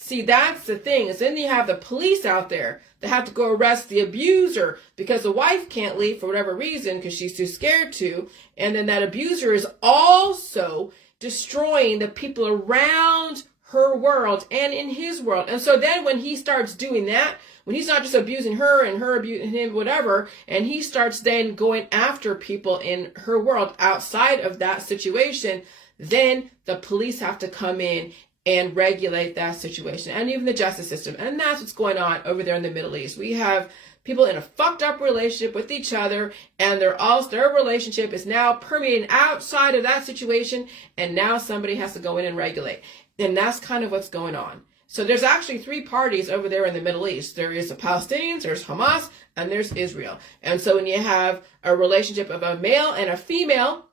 See, that's the thing, is then you have the police out there that have to go arrest the abuser because the wife can't leave for whatever reason because she's too scared to. And then that abuser is also destroying the people around her world and in his world. And so then when he starts doing that, when he's not just abusing her and her abusing him, whatever, and he starts then going after people in her world outside of that situation, then the police have to come in and regulate that situation, and even the justice system. And that's what's going on over there in the Middle East. We have people in a fucked up relationship with each other, and their relationship is now permeating outside of that situation, and now somebody has to go in and regulate. And that's kind of what's going on. So there's actually three parties over there in the Middle East. There is the Palestinians, there's Hamas, and there's Israel. And so when you have a relationship of a male and a female,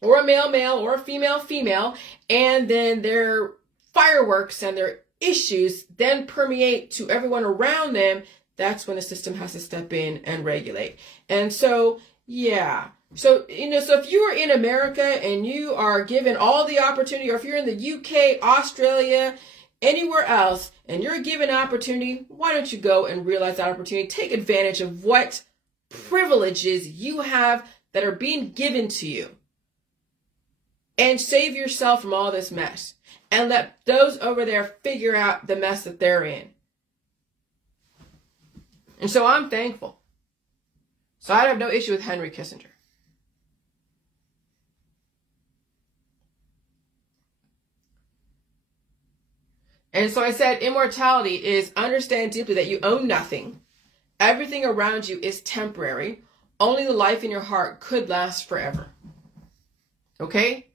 or a male-male, or a female-female, and then their fireworks and their issues then permeate to everyone around them, that's when the system has to step in and regulate. And so, yeah. So, so if you are in America and you are given all the opportunity, or if you're in the UK, Australia, anywhere else, and you're given opportunity, why don't you go and realize that opportunity? Take advantage of what privileges you have that are being given to you, and save yourself from all this mess. And let those over there figure out the mess that they're in. And so I'm thankful. So I have no issue with Henry Kissinger. And so I said, immortality is understand deeply that you own nothing. Everything around you is temporary. Only the life in your heart could last forever. Okay?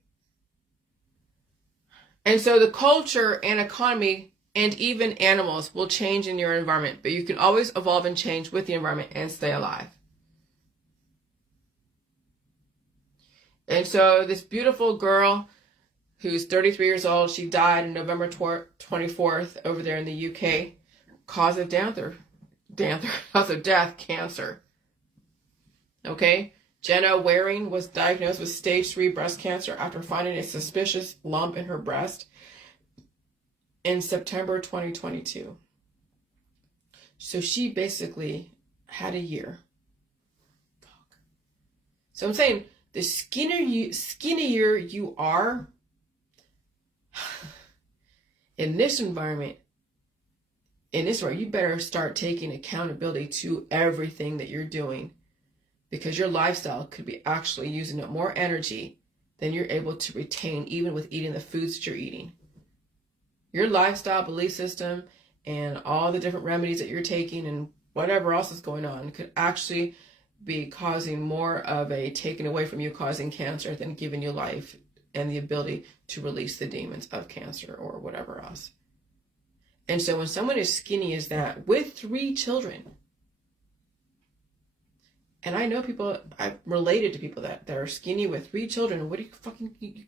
And so the culture and economy and even animals will change in your environment, but you can always evolve and change with the environment and stay alive. And so this beautiful girl who's 33 years old, she died on November 24th over there in the UK. Cause of death, cancer. Okay? Jenna Waring was diagnosed with stage 3 breast cancer after finding a suspicious lump in her breast in September 2022. So she basically had a year. So I'm saying, the skinnier you are in this environment, you better start taking accountability to everything that you're doing. Because your lifestyle could be actually using up more energy than you're able to retain, even with eating the foods that you're eating. Your lifestyle, belief system, and all the different remedies that you're taking and whatever else is going on could actually be causing more of a taking away from you, causing cancer, than giving you life and the ability to release the demons of cancer or whatever else. And so when someone is skinny as that, with 3 children, and I know people, I've related to people that are skinny with 3 children. What do you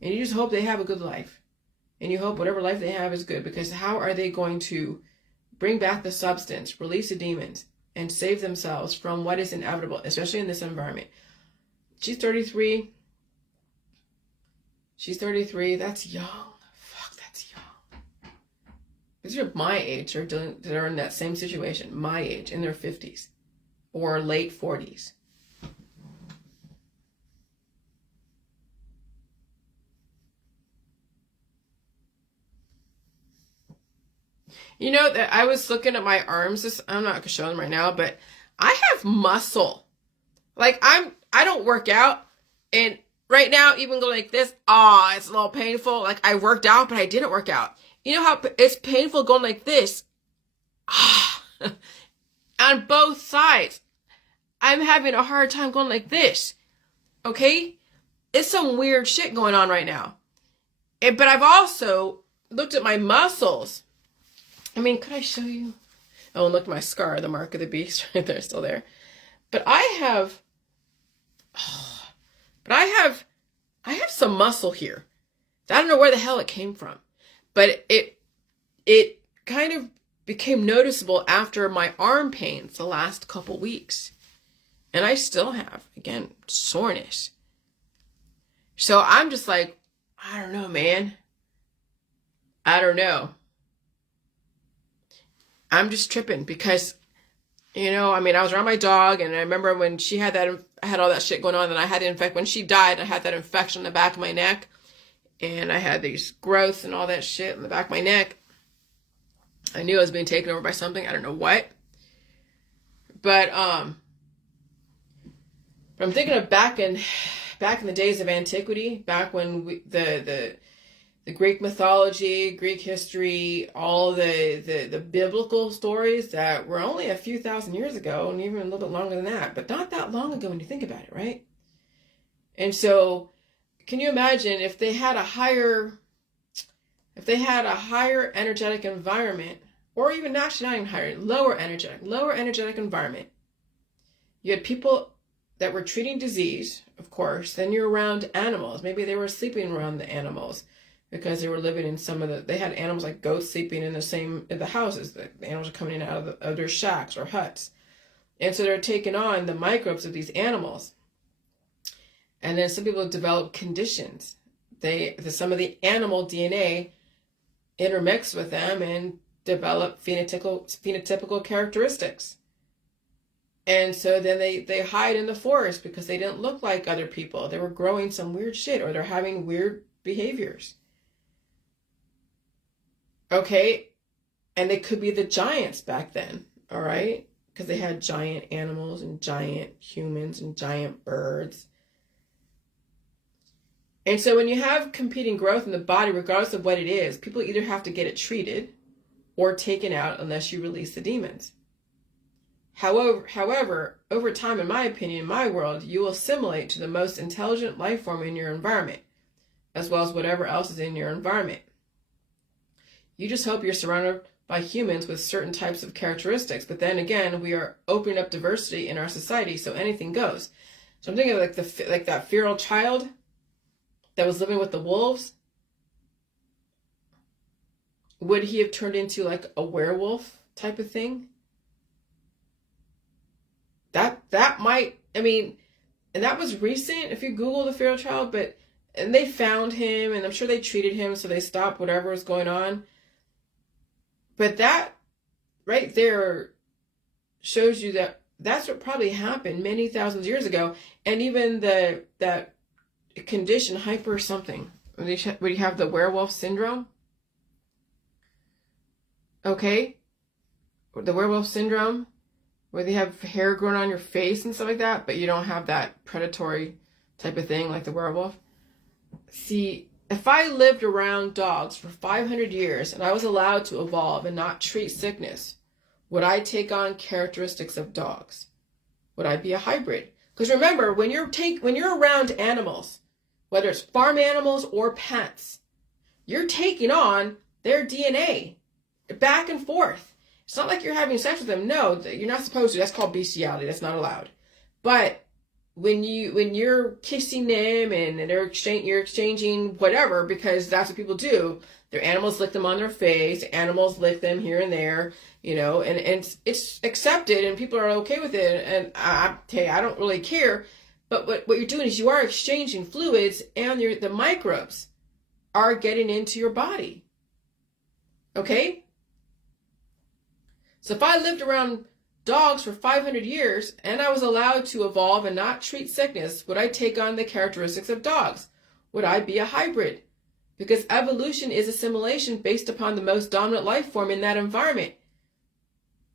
and you just hope they have a good life. And you hope whatever life they have is good, because how are they going to bring back the substance, release the demons, and save themselves from what is inevitable, especially in this environment? She's 33. That's young. Fuck, that's young. These are my age that are in that same situation. My age, in their 50s. Or late 40s. That I was looking at my arms. I'm not gonna show them right now, but I have muscle. Like I don't work out, and right now even go like this. It's a little painful. Like I worked out, but I didn't work out. You know how it's painful going like this. On both sides. I'm having a hard time going like this. Okay? It's some weird shit going on right now. But I've also looked at my muscles I mean, could I show you? Oh, and look at my scar, the mark of the beast right there, still there. But I have some muscle here. I don't know where the hell it came from, but it kind of became noticeable after my arm pains the last couple weeks. And I still have, again, soreness. So I'm just like, I don't know, man. I don't know. I'm just tripping because, I was around my dog, and I remember when she had I had all that shit going on, and I had when she died, I had that infection in the back of my neck, and I had these growths and all that shit in the back of my neck. I knew I was being taken over by something. I don't know what. But I'm thinking of back in the days of antiquity, back when the Greek mythology, Greek history, all the biblical stories that were only a few thousand years ago, and even a little bit longer than that, but not that long ago when you think about it, right? And so, can you imagine if they had a higher energetic environment, or even not even higher, lower energetic environment? You had people that were treating disease, of course. Then you're around animals. Maybe they were sleeping around the animals because they were living in they had animals like goats sleeping in the houses. The animals are coming in out of their shacks or huts. And so they're taking on the microbes of these animals. And then some people develop conditions. Some of the animal DNA intermix with them and develop phenotypical characteristics. And so then they hide in the forest because they didn't look like other people. They were growing some weird shit, or they're having weird behaviors. Okay? And they could be the giants back then, all right? Because they had giant animals and giant humans and giant birds. And so when you have competing growth in the body, regardless of what it is, people either have to get it treated or taken out unless you release the demons. However, over time, in my opinion, in my world, you will assimilate to the most intelligent life form in your environment, as well as whatever else is in your environment. You just hope you're surrounded by humans with certain types of characteristics. But then again, we are opening up diversity in our society, so anything goes. So I'm thinking of like that feral child that was living with the wolves. Would he have turned into like a werewolf type of thing? That might, and that was recent if you Google the feral child, and they found him, and I'm sure they treated him, so they stopped whatever was going on. But that right there shows you that that's what probably happened many thousands of years ago. And even that condition, hyper something, where you have the werewolf syndrome. Okay? The werewolf syndrome, where they have hair growing on your face and stuff like that, but you don't have that predatory type of thing like the werewolf. See, if I lived around dogs for 500 years and I was allowed to evolve and not treat sickness, would I take on characteristics of dogs? Would I be a hybrid? Because remember, when you're around animals, whether it's farm animals or pets, you're taking on their DNA back and forth. It's not like you're having sex with them. No, you're not supposed to. That's called bestiality. That's not allowed. But when you're kissing them and you're exchanging whatever, because that's what people do. Their animals lick them on their face. Animals lick them here and there, and it's accepted and people are okay with it. And I don't really care. But what you're doing is you are exchanging fluids, and the microbes are getting into your body. Okay? So if I lived around dogs for 500 years and I was allowed to evolve and not treat sickness, would I take on the characteristics of dogs? Would I be a hybrid? Because evolution is assimilation based upon the most dominant life form in that environment.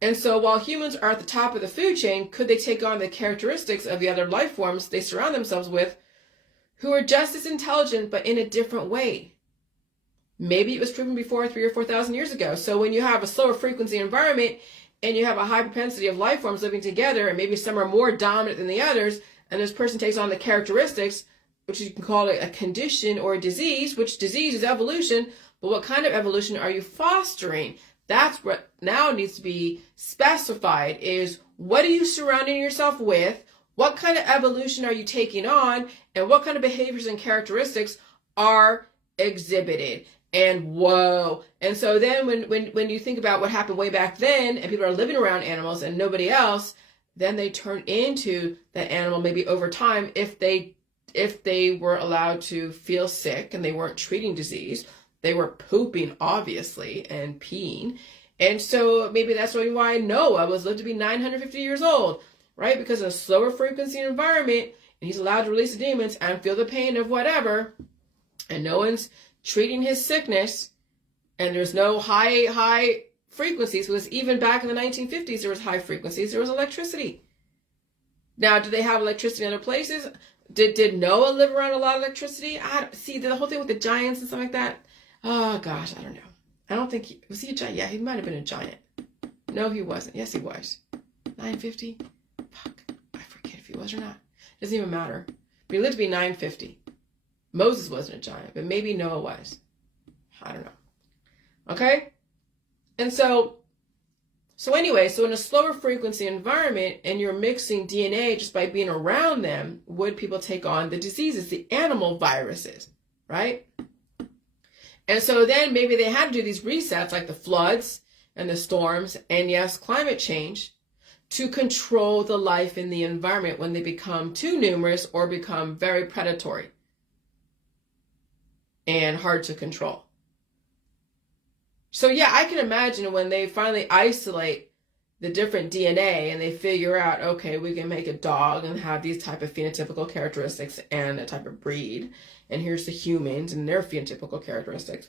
And so while humans are at the top of the food chain, could they take on the characteristics of the other life forms they surround themselves with, who are just as intelligent but in a different way? Maybe it was proven before 3,000 or 4,000 years ago. So when you have a slower frequency environment and you have a high propensity of life forms living together, and maybe some are more dominant than the others, and this person takes on the characteristics, which you can call it a condition or a disease, which disease is evolution, but what kind of evolution are you fostering? That's what now needs to be specified is what are you surrounding yourself with? What kind of evolution are you taking on? And what kind of behaviors and characteristics are exhibited? And whoa. And so then when you think about what happened way back then and people are living around animals and nobody else, then they turn into that animal maybe over time if they were allowed to feel sick and they weren't treating disease. They were pooping, obviously, and peeing. And so maybe that's why Noah was lived to be 950 years old, right? Because in a slower frequency environment, and he's allowed to release the demons and feel the pain of whatever, and no one's treating his sickness, and there's no high frequencies, because even back in the 1950s, there was high frequencies, there was electricity. Now, do they have electricity in other places? Did Noah live around a lot of electricity? See, the whole thing with the giants and stuff like that. Oh, gosh, I don't know. I don't think was he a giant? Yeah, he might have been a giant. No, he wasn't. Yes, he was. 950? Fuck. I forget if he was or not. Doesn't even matter. But he lived to be 950. Moses wasn't a giant, but maybe Noah was. I don't know. Okay? And so anyway, so in a slower frequency environment and you're mixing DNA just by being around them, would people take on the diseases, the animal viruses, right? And so then maybe they had to do these resets like the floods and the storms and yes, climate change to control the life in the environment when they become too numerous or become very predatory and hard to control. So yeah, I can imagine when they finally isolate the different DNA and they figure out, okay, we can make a dog and have these type of phenotypical characteristics and a type of breed. And here's the humans and their phenotypical characteristics.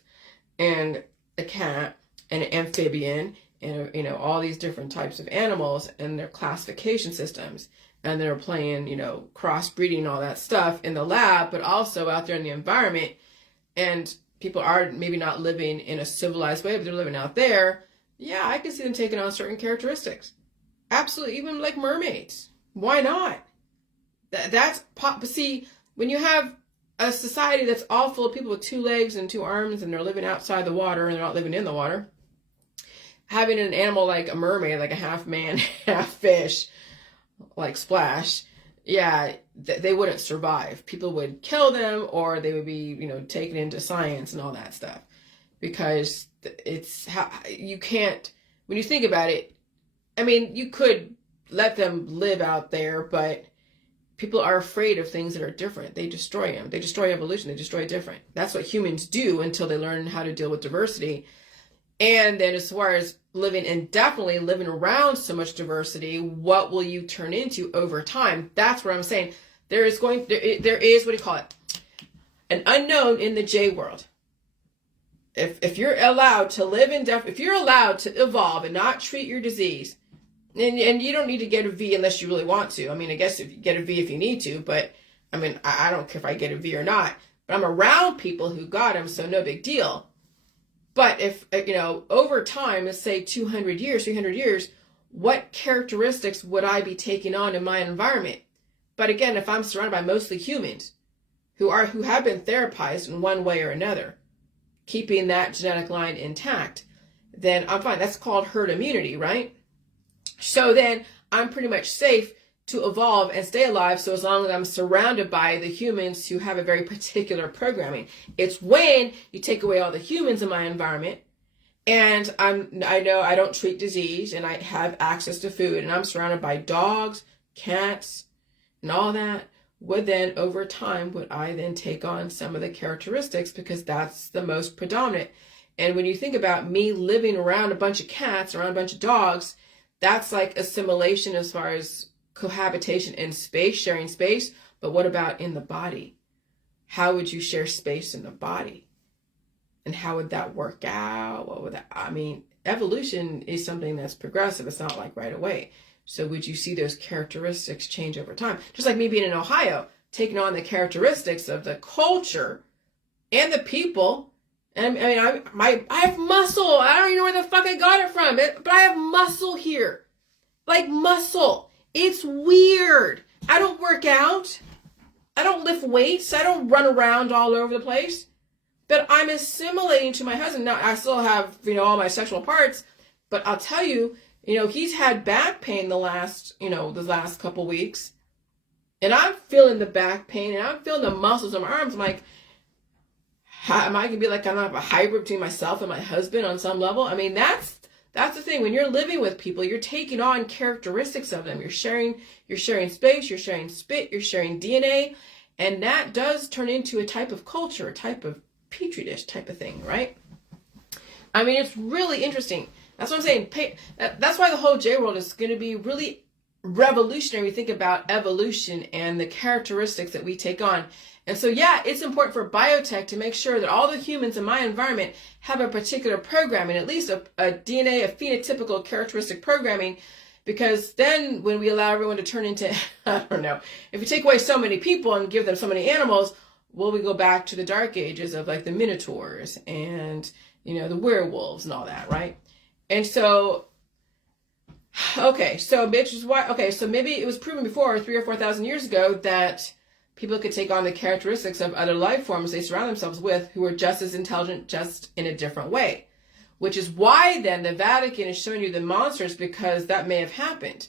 And a cat and an amphibian and, all these different types of animals and their classification systems. And they're playing, crossbreeding, all that stuff in the lab, but also out there in the environment. And people are maybe not living in a civilized way, but they're living out there. Yeah, I can see them taking on certain characteristics. Absolutely, even like mermaids. Why not? See, when you have a society that's all full of people with 2 legs and 2 arms and they're living outside the water and they're not living in the water, having an animal like a mermaid, like a half man, half fish, like Splash, yeah, they wouldn't survive. People would kill them or they would be, taken into science and all that stuff. Because it's how you can't, when you think about it, I mean, you could let them live out there, but people are afraid of things that are different. They destroy them. They destroy evolution. They destroy different. That's what humans do until they learn how to deal with diversity. And then as far as living indefinitely, living around so much diversity, what will you turn into over time? That's what I'm saying. There is, what do you call it? An unknown in the J world. If you're allowed to live if you're allowed to evolve and not treat your disease, and you don't need to get a V unless you really want to. I mean, I guess if you get a V if you need to, but I mean, I don't care if I get a V or not. But I'm around people who got them, so no big deal. But if, over time, let's say 200 years, 300 years, what characteristics would I be taking on in my environment? But again, if I'm surrounded by mostly humans who have been therapized in one way or another, keeping that genetic line intact, then I'm fine. That's called herd immunity, right? So then I'm pretty much safe to evolve and stay alive, so as long as I'm surrounded by the humans who have a very particular programming. It's when you take away all the humans in my environment, and I know I don't treat disease, and I have access to food, and I'm surrounded by dogs, cats, and all that, would then, over time, would I then take on some of the characteristics, because that's the most predominant. And when you think about me living around a bunch of cats, around a bunch of dogs, that's like assimilation as far as cohabitation in space, sharing space. But what about in the body? How would you share space in the body? And how would that work out? What would that, I mean, evolution is something that's progressive. It's not like right away. So would you see those characteristics change over time? Just like me being in Ohio, taking on the characteristics of the culture and the people. And I mean, I have muscle. I don't even know where the fuck I got it from, but I have muscle here. Like muscle. It's weird. I don't work out. I don't lift weights. I don't run around all over the place. but I'm assimilating to my husband. Now, I still have, all my sexual parts, but I'll tell you, he's had back pain the last couple weeks. And I'm feeling the back pain, and I'm feeling the muscles in my arms. I'm like, am I going to be like kind of a hybrid between myself and my husband on some level? I mean, that's the thing. When you're living with people, you're taking on characteristics of them. You're sharing space, you're sharing spit, you're sharing DNA. And that does turn into a type of culture, a type of petri dish type of thing, right? I mean, it's really interesting. That's what I'm saying. That's why the whole J world is going to be really revolutionary. We think about evolution and the characteristics that we take on. And so, yeah, it's important for biotech to make sure that all the humans in my environment have a particular programming, at least a DNA, a phenotypical characteristic programming, because then when we allow everyone to turn into, I don't know, if we take away so many people and give them so many animals, will we go back to the dark ages of like the minotaurs and, the werewolves and all that, right? And so, okay, so maybe it was proven before 3,000 or 4,000 years ago that people could take on the characteristics of other life forms they surround themselves with who are just as intelligent, just in a different way. Which is why then the Vatican is showing you the monsters, because that may have happened.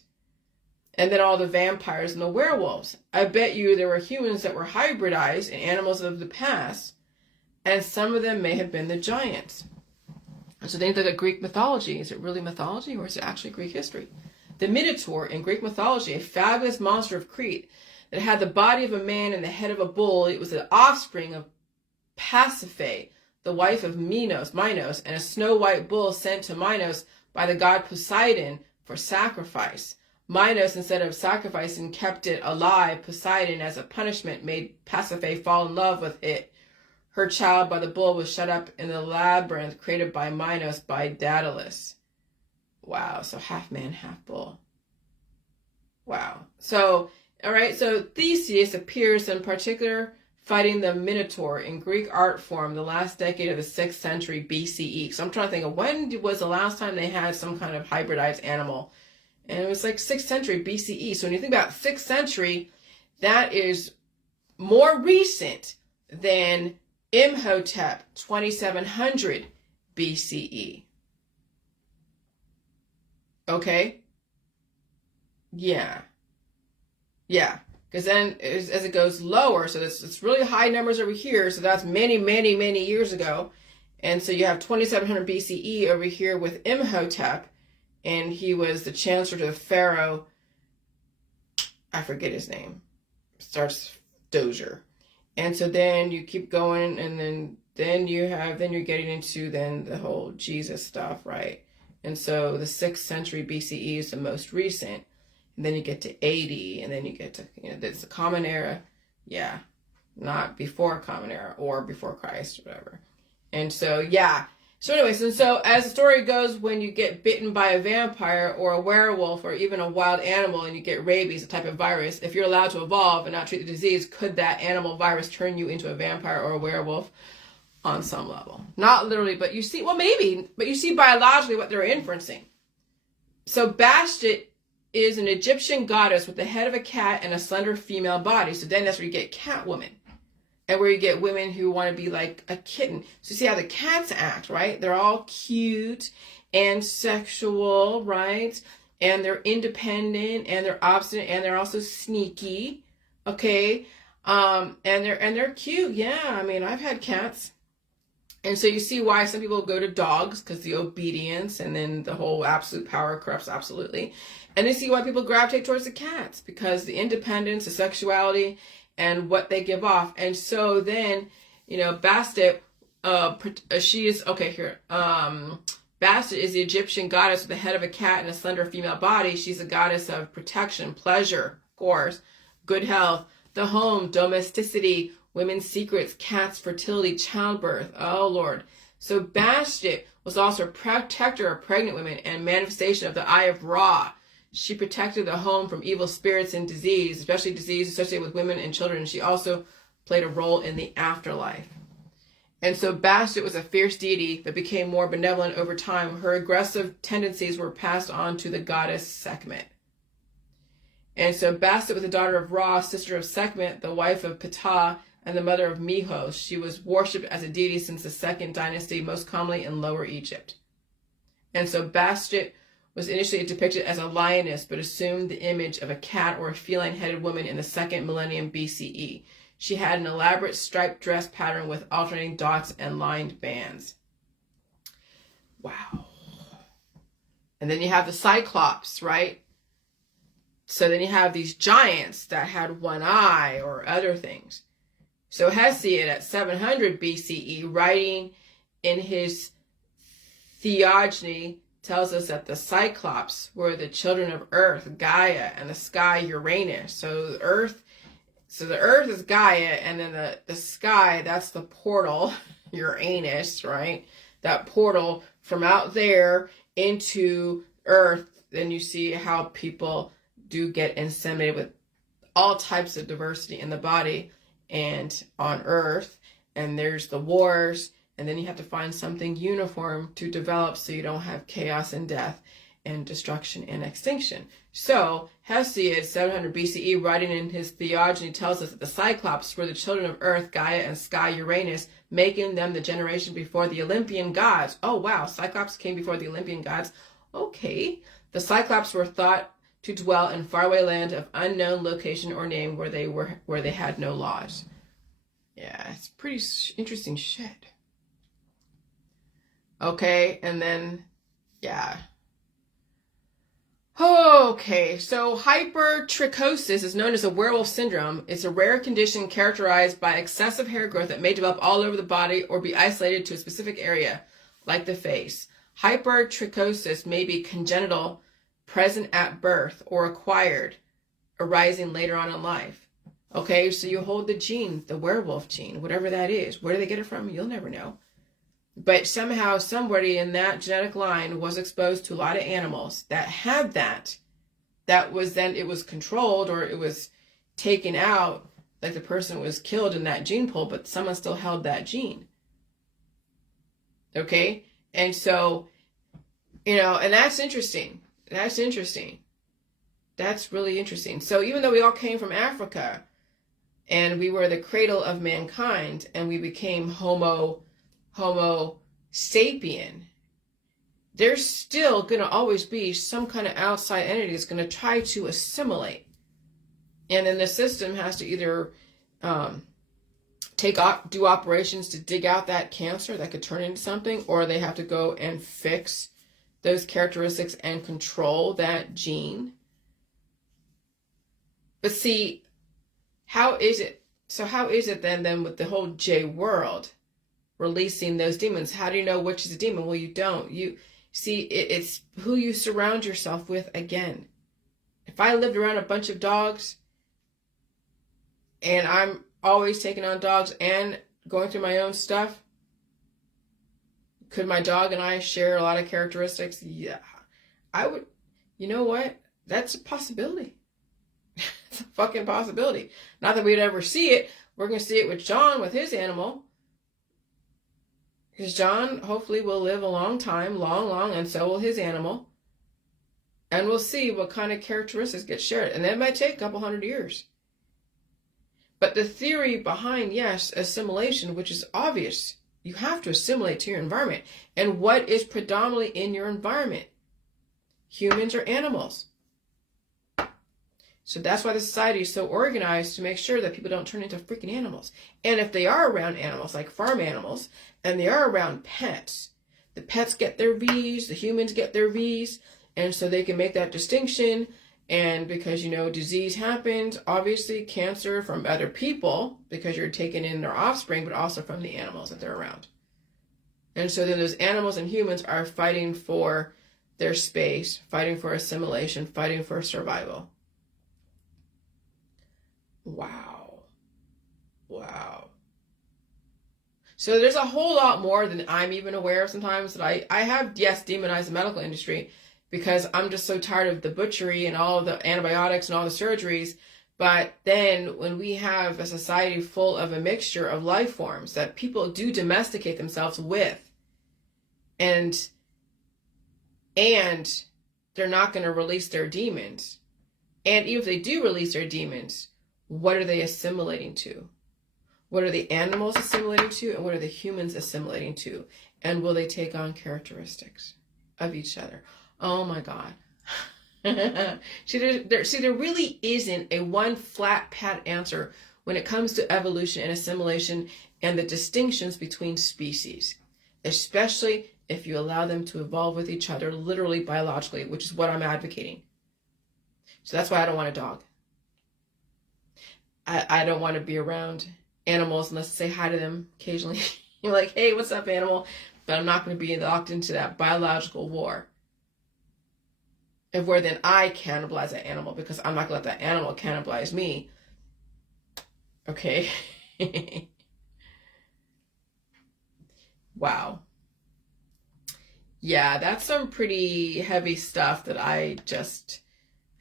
And then all the vampires and the werewolves. I bet you there were humans that were hybridized in animals of the past, and some of them may have been the giants. And so they look at Greek mythology. Is it really mythology, or is it actually Greek history? The Minotaur in Greek mythology, a fabulous monster of Crete that had the body of a man and the head of a bull. It was the offspring of Pasiphae, the wife of Minos, and a snow-white bull sent to Minos by the god Poseidon for sacrifice. Minos, instead of sacrificing, kept it alive. Poseidon, as a punishment, made Pasiphae fall in love with it. Her child by the bull was shut up in the labyrinth created by Minos by Daedalus. Wow, so half man, half bull. Wow. So, all right, so Theseus appears in particular fighting the Minotaur in Greek art form the last decade of the 6th century BCE. So I'm trying to think of when was the last time they had some kind of hybridized animal. And it was like 6th century BCE. So when you think about 6th century, that is more recent than Imhotep, 2700 BCE. Okay? Yeah. Because then as it goes lower, so it's really high numbers over here. So that's many, many, many years ago. And so you have 2700 BCE over here with Imhotep. And he was the chancellor to the pharaoh. I forget his name. Starts Dozier. And so then you keep going, and then you're getting into then the whole Jesus stuff, right? And so the 6th century BCE is the most recent. And then you get to 80, and then you get to, that's the Common Era. Yeah, not before Common Era or before Christ or whatever. And so, yeah. So anyways, and so as the story goes, when you get bitten by a vampire or a werewolf or even a wild animal and you get rabies, a type of virus, if you're allowed to evolve and not treat the disease, could that animal virus turn you into a vampire or a werewolf? On some level. Not literally, but you see, well, maybe, but you see biologically what they're inferencing. So Bastet is an Egyptian goddess with the head of a cat and a slender female body. So then that's where you get Catwoman. And where you get women who want to be like a kitten. So you see how the cats act, right? They're all cute and sexual, right? And they're independent and they're obstinate and they're also sneaky, okay? And they're cute. Yeah, I mean, I've had cats. And so you see why some people go to dogs, because the obedience and then the whole absolute power corrupts absolutely. And you see why people gravitate towards the cats, because the independence, the sexuality, and what they give off. And so then, Bastet, she is, okay, here. Bastet is the Egyptian goddess with the head of a cat and a slender female body. She's a goddess of protection, pleasure, of course, good health, the home, domesticity, women's secrets, cats, fertility, childbirth. Oh, Lord. So Bastet was also a protector of pregnant women and manifestation of the Eye of Ra. She protected the home from evil spirits and disease, especially disease associated with women and children. She also played a role in the afterlife. And so Bastet was a fierce deity that became more benevolent over time. Her aggressive tendencies were passed on to the goddess Sekhmet. And so Bastet was the daughter of Ra, sister of Sekhmet, the wife of Ptah, and the mother of Mihos. She was worshipped as a deity since the second dynasty, most commonly in Lower Egypt. And so Bastet was initially depicted as a lioness, but assumed the image of a cat or a feline-headed woman in the second millennium BCE. She had an elaborate striped dress pattern with alternating dots and lined bands. Wow. And then you have the cyclops, right? So then you have these giants that had one eye or other things. So Hesiod at 700 BCE, writing in his Theogony, tells us that the cyclops were the children of Earth, Gaia, and the sky, Uranus. So the Earth is Gaia, and then the sky, that's the portal, Uranus, right? That portal from out there into Earth. Then you see how people do get inseminated with all types of diversity in the body and on Earth. And there's the wars, and then you have to find something uniform to develop so you don't have chaos and death and destruction and extinction. So Hesiod, 700 BCE, writing in his Theogony, tells us that the Cyclops were the children of Earth, Gaia, and sky, Uranus, making them the generation before the Olympian gods. Oh wow, Cyclops came before the Olympian gods. Okay. The Cyclops were thought to dwell in faraway land of unknown location or name where they had no laws. Yeah, it's pretty interesting shit. Okay, and then, yeah. Okay, so hypertrichosis is known as a werewolf syndrome. It's a rare condition characterized by excessive hair growth that may develop all over the body or be isolated to a specific area, like the face. Hypertrichosis may be congenital, present at birth, or acquired, arising later on in life. Okay, so you hold the gene, the werewolf gene, whatever that is. Where do they get it from? You'll never know. But somehow somebody in that genetic line was exposed to a lot of animals that had that. That was then, it was controlled or it was taken out, like the person was killed in that gene pool, but someone still held that gene. Okay? And so, and that's interesting. That's interesting. That's really interesting. So even though we all came from Africa and we were the cradle of mankind and we became Homo sapien, there's still going to always be some kind of outside entity that's going to try to assimilate. And then the system has to either do operations to dig out that cancer that could turn into something, or they have to go and fix those characteristics and control that gene. But see, how is it then with the whole J world releasing those demons? How do you know which is a demon? Well, you don't. You see, it's who you surround yourself with again. If I lived around a bunch of dogs and I'm always taking on dogs and going through my own stuff, could my dog and I share a lot of characteristics? Yeah, I would. You know what? That's a possibility. It's a fucking possibility. Not that we'd ever see it. We're going to see it with John, with his animal. Because John hopefully will live a long time, long, and so will his animal. And we'll see what kind of characteristics get shared. And that might take a couple hundred years. But the theory behind, yes, assimilation, which is obvious. You have to assimilate to your environment. And what is predominantly in your environment? Humans or animals? So that's why the society is so organized, to make sure that people don't turn into freaking animals. And if they are around animals, like farm animals, and they are around pets, the pets get their V's, the humans get their V's, and so they can make that distinction. And because, disease happens, obviously cancer from other people, because you're taking in their offspring, but also from the animals that they're around. And so then those animals and humans are fighting for their space, fighting for assimilation, fighting for survival. Wow. So there's a whole lot more than I'm even aware of sometimes that I have, yes, demonized the medical industry because I'm just so tired of the butchery and all of the antibiotics and all the surgeries. But then when we have a society full of a mixture of life forms that people do domesticate themselves with, and they're not going to release their demons. And even if they do release their demons, what are they assimilating to? What are the animals assimilating to, and what are the humans assimilating to? And will they take on characteristics of each other? Oh my God. See, there really isn't a one flat pat answer when it comes to evolution and assimilation and the distinctions between species, especially if you allow them to evolve with each other, literally biologically, which is what I'm advocating. So that's why I don't want a dog. I don't want to be around animals unless I say hi to them occasionally. You're like, hey, what's up, animal? But I'm not going to be locked into that biological war. And where then I cannibalize that animal, because I'm not going to let that animal cannibalize me. Okay. Wow. Yeah, that's some pretty heavy stuff that I just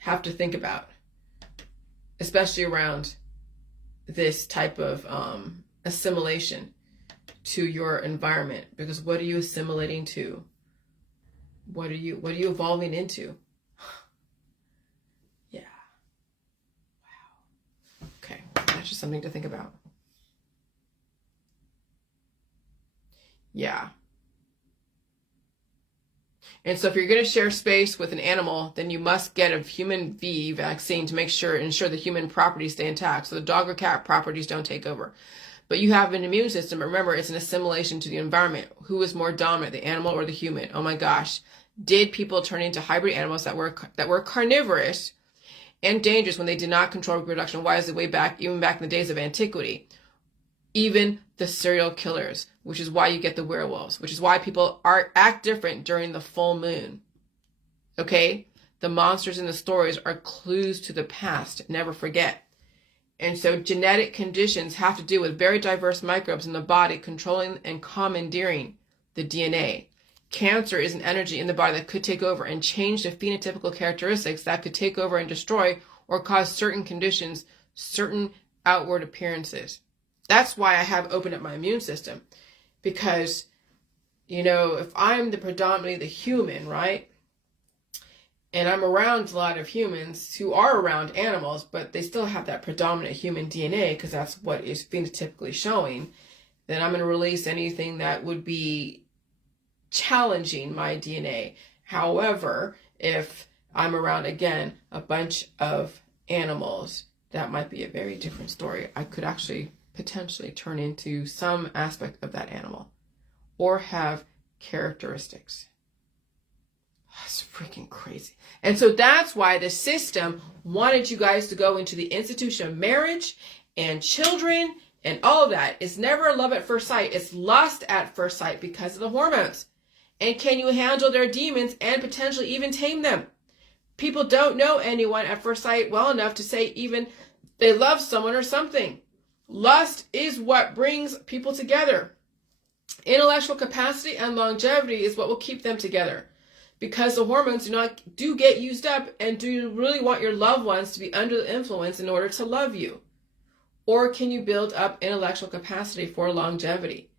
have to think about, especially around this type of assimilation to your environment. Because what are you assimilating to? What are you evolving into? Yeah. Wow. Okay, that's just something to think about. Yeah. And so if you're going to share space with an animal, then you must get a human V vaccine to ensure the human properties stay intact, so the dog or cat properties don't take over. But you have an immune system. Remember, it's an assimilation to the environment. Who is more dominant, the animal or the human? Oh my gosh. Did people turn into hybrid animals that were carnivorous and dangerous when they did not control reproduction? Why is it way back, even back in the days of antiquity? Even the serial killers, which is why you get the werewolves, which is why people act different during the full moon. Okay? The monsters in the stories are clues to the past. Never forget. And so genetic conditions have to do with very diverse microbes in the body controlling and commandeering the DNA. Cancer is an energy in the body that could take over and change the phenotypical characteristics that could take over and destroy or cause certain conditions, certain outward appearances. That's why I have opened up my immune system. Because, if I'm predominantly the human, right? And I'm around a lot of humans who are around animals, but they still have that predominant human DNA because that's what is phenotypically showing, then I'm going to release anything that would be challenging my DNA. However, if I'm around, again, a bunch of animals, that might be a very different story. I could actually potentially turn into some aspect of that animal or have characteristics. That's freaking crazy. And so that's why the system wanted you guys to go into the institution of marriage and children and all of that. It's never love at first sight. It's lust at first sight because of the hormones. And can you handle their demons and potentially even tame them? People don't know anyone at first sight well enough to say even they love someone or something. Lust is what brings people together. Intellectual capacity and longevity is what will keep them together. Because the hormones do get used up, and do you really want your loved ones to be under the influence in order to love you? Or can you build up intellectual capacity for longevity?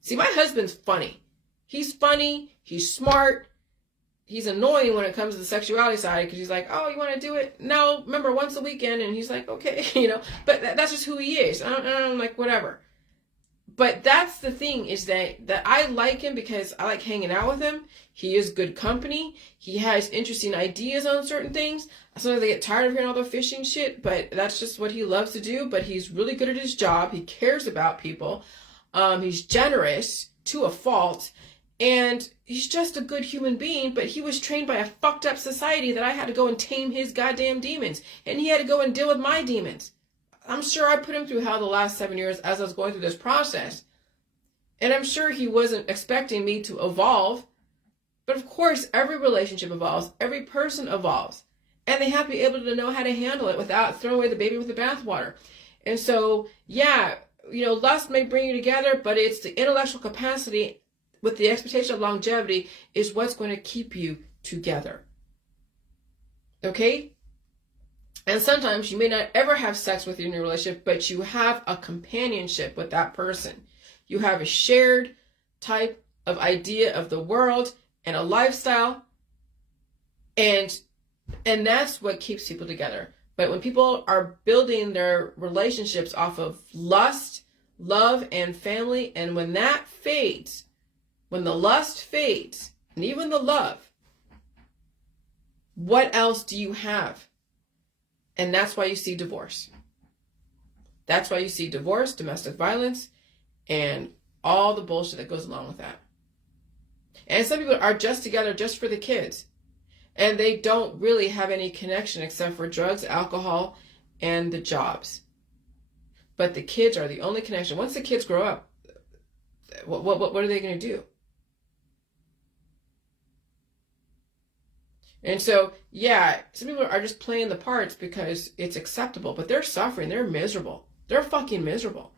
See, my husband's funny. He's funny, he's smart, he's annoying when it comes to the sexuality side because he's like, oh, you want to do it? No, remember, once a weekend. And he's like, okay, but that's just who he is. I'm like, whatever. But that's the thing, is that I like him because I like hanging out with him. He is good company. He has interesting ideas on certain things. Sometimes I get tired of hearing all the fishing shit, but that's just what he loves to do. But he's really good at his job. He cares about people. He's generous to a fault. And he's just a good human being, but he was trained by a fucked up society that I had to go and tame his goddamn demons. And he had to go and deal with my demons. I'm sure I put him through hell the last 7 years as I was going through this process. And I'm sure he wasn't expecting me to evolve. But of course, every relationship evolves. Every person evolves. And they have to be able to know how to handle it without throwing away the baby with the bathwater. And so, yeah, lust may bring you together, but it's the intellectual capacity with the expectation of longevity is what's going to keep you together. Okay? And sometimes you may not ever have sex with your new relationship, but you have a companionship with that person. You have a shared type of idea of the world and a lifestyle. And that's what keeps people together. But when people are building their relationships off of lust, love and family. And when that fades, when the lust fades, and even the love, what else do you have? And that's why you see divorce. That's why you see divorce, domestic violence, and all the bullshit that goes along with that. And some people are just together just for the kids. And they don't really have any connection except for drugs, alcohol, and the jobs. But the kids are the only connection. Once the kids grow up, what are they going to do? And so, yeah, some people are just playing the parts because it's acceptable, but they're suffering. They're miserable. They're fucking miserable.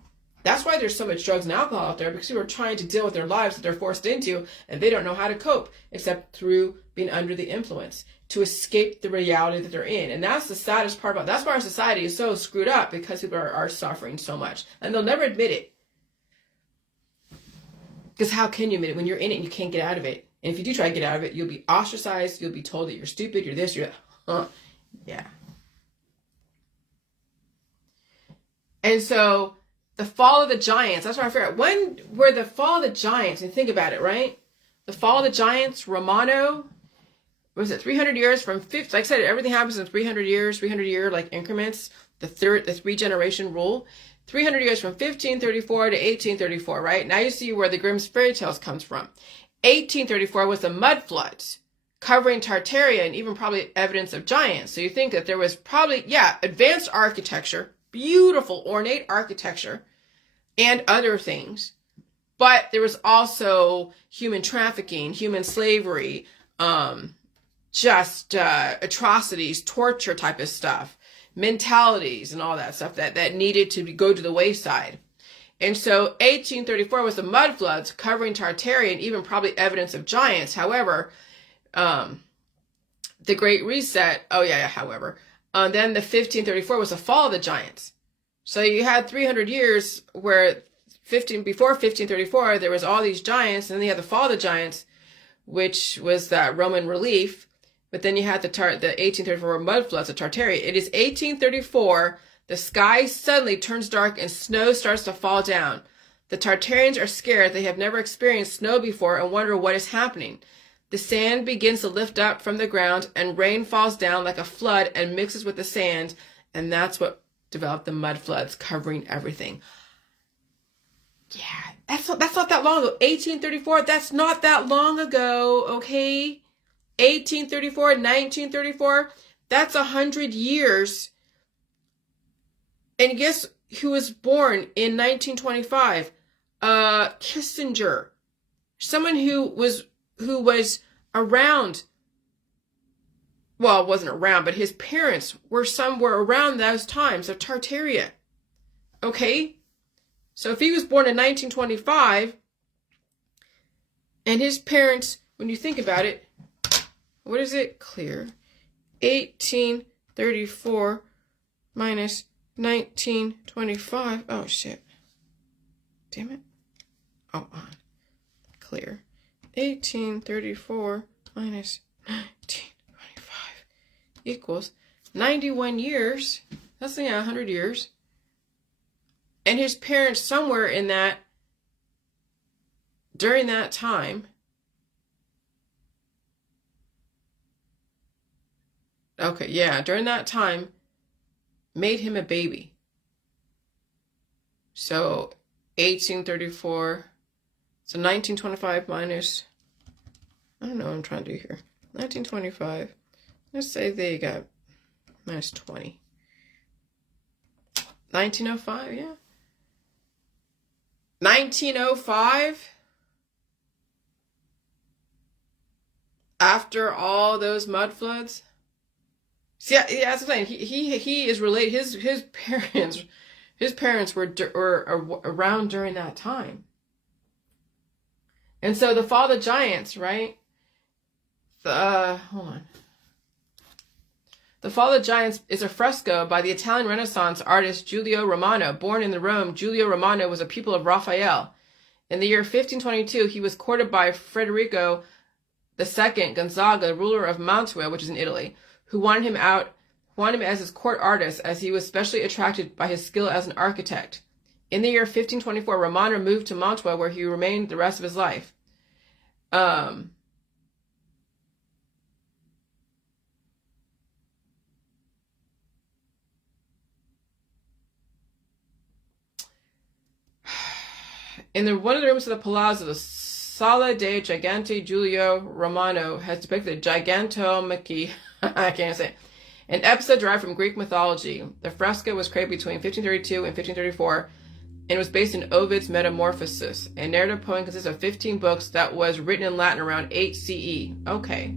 That's why there's so much drugs and alcohol out there, because people are trying to deal with their lives that they're forced into, and they don't know how to cope except through being under the influence to escape the reality that they're in. And that's the saddest part about it. That's why our society is so screwed up, because people are suffering so much. And they'll never admit it. Because how can you admit it when you're in it and you can't get out of it? And if you do try to get out of it, you'll be ostracized. You'll be told that you're stupid, you're this, you're that. Yeah. And so the fall of the giants, that's what I figured out. When were the fall of the giants? And think about it, right? The fall of the giants, Romano, what was it, 300 years from 50, like I said, everything happens in 300 years, 300 year like increments, the 3-generation rule. 300 years from 1534 to 1834, right? Now you see where the Grimm's fairy tales comes from. 1834 was the mud floods covering Tartaria and even probably evidence of giants. So you think that there was probably, yeah, advanced architecture, beautiful ornate architecture and other things. But there was also human trafficking, human slavery, atrocities, torture type of stuff, mentalities and all that stuff that needed to go to the wayside. And so 1834 was the mud floods covering Tartaria and even probably evidence of giants. However, the Great Reset, then the 1534 was the fall of the giants. So you had 300 years where before 1534, there was all these giants, and then you had the fall of the giants, which was that Roman relief. But then you had the 1834 mud floods of Tartaria. It is 1834. The sky suddenly turns dark and snow starts to fall down. The Tartarians are scared. They have never experienced snow before and wonder what is happening. The sand begins to lift up from the ground and rain falls down like a flood and mixes with the sand. And that's what developed the mud floods covering everything. Yeah, that's not that long ago. 1834, that's not that long ago, okay? 1834, 1934, that's 100 years. And guess who was born in 1925? Kissinger. Someone who was around, well, wasn't around, but his parents were somewhere around those times of Tartaria. Okay? So if he was born in 1925, and his parents, when you think about it, what is it? Clear. 1834 minus 1925. Oh, shit. Damn it. Oh, on. Clear. 1834 minus 1925 equals 91 years. That's 100 years. And his parents somewhere in that, during that time, during that time, made him a baby. So 1834, so 1925 minus, I don't know what I'm trying to do here. 1925, let's say they got minus 20. 1905, yeah. 1905, after all those mud floods. See, yeah, that's what I'm saying. He is related. His parents were around during that time. And so the fall of the giants, right? Hold on. The Fall of the Giants is a fresco by the Italian Renaissance artist Giulio Romano. Born in Rome, Giulio Romano was a pupil of Raphael. In the year 1522, he was courted by Federico II Gonzaga, ruler of Mantua, which is in Italy, who wanted him as his court artist, as he was specially attracted by his skill as an architect. In the year 1524, Romano moved to Mantua, where he remained the rest of his life. In one of the rooms of the Palazzo, the Sala dei Giganti, Giulio Romano has depicted Gigantomachy, I can't say it, an episode derived from Greek mythology. The fresco was created between 1532 and 1534 and was based on Ovid's Metamorphoses. A narrative poem consists of 15 books that was written in Latin around 8 CE. Okay.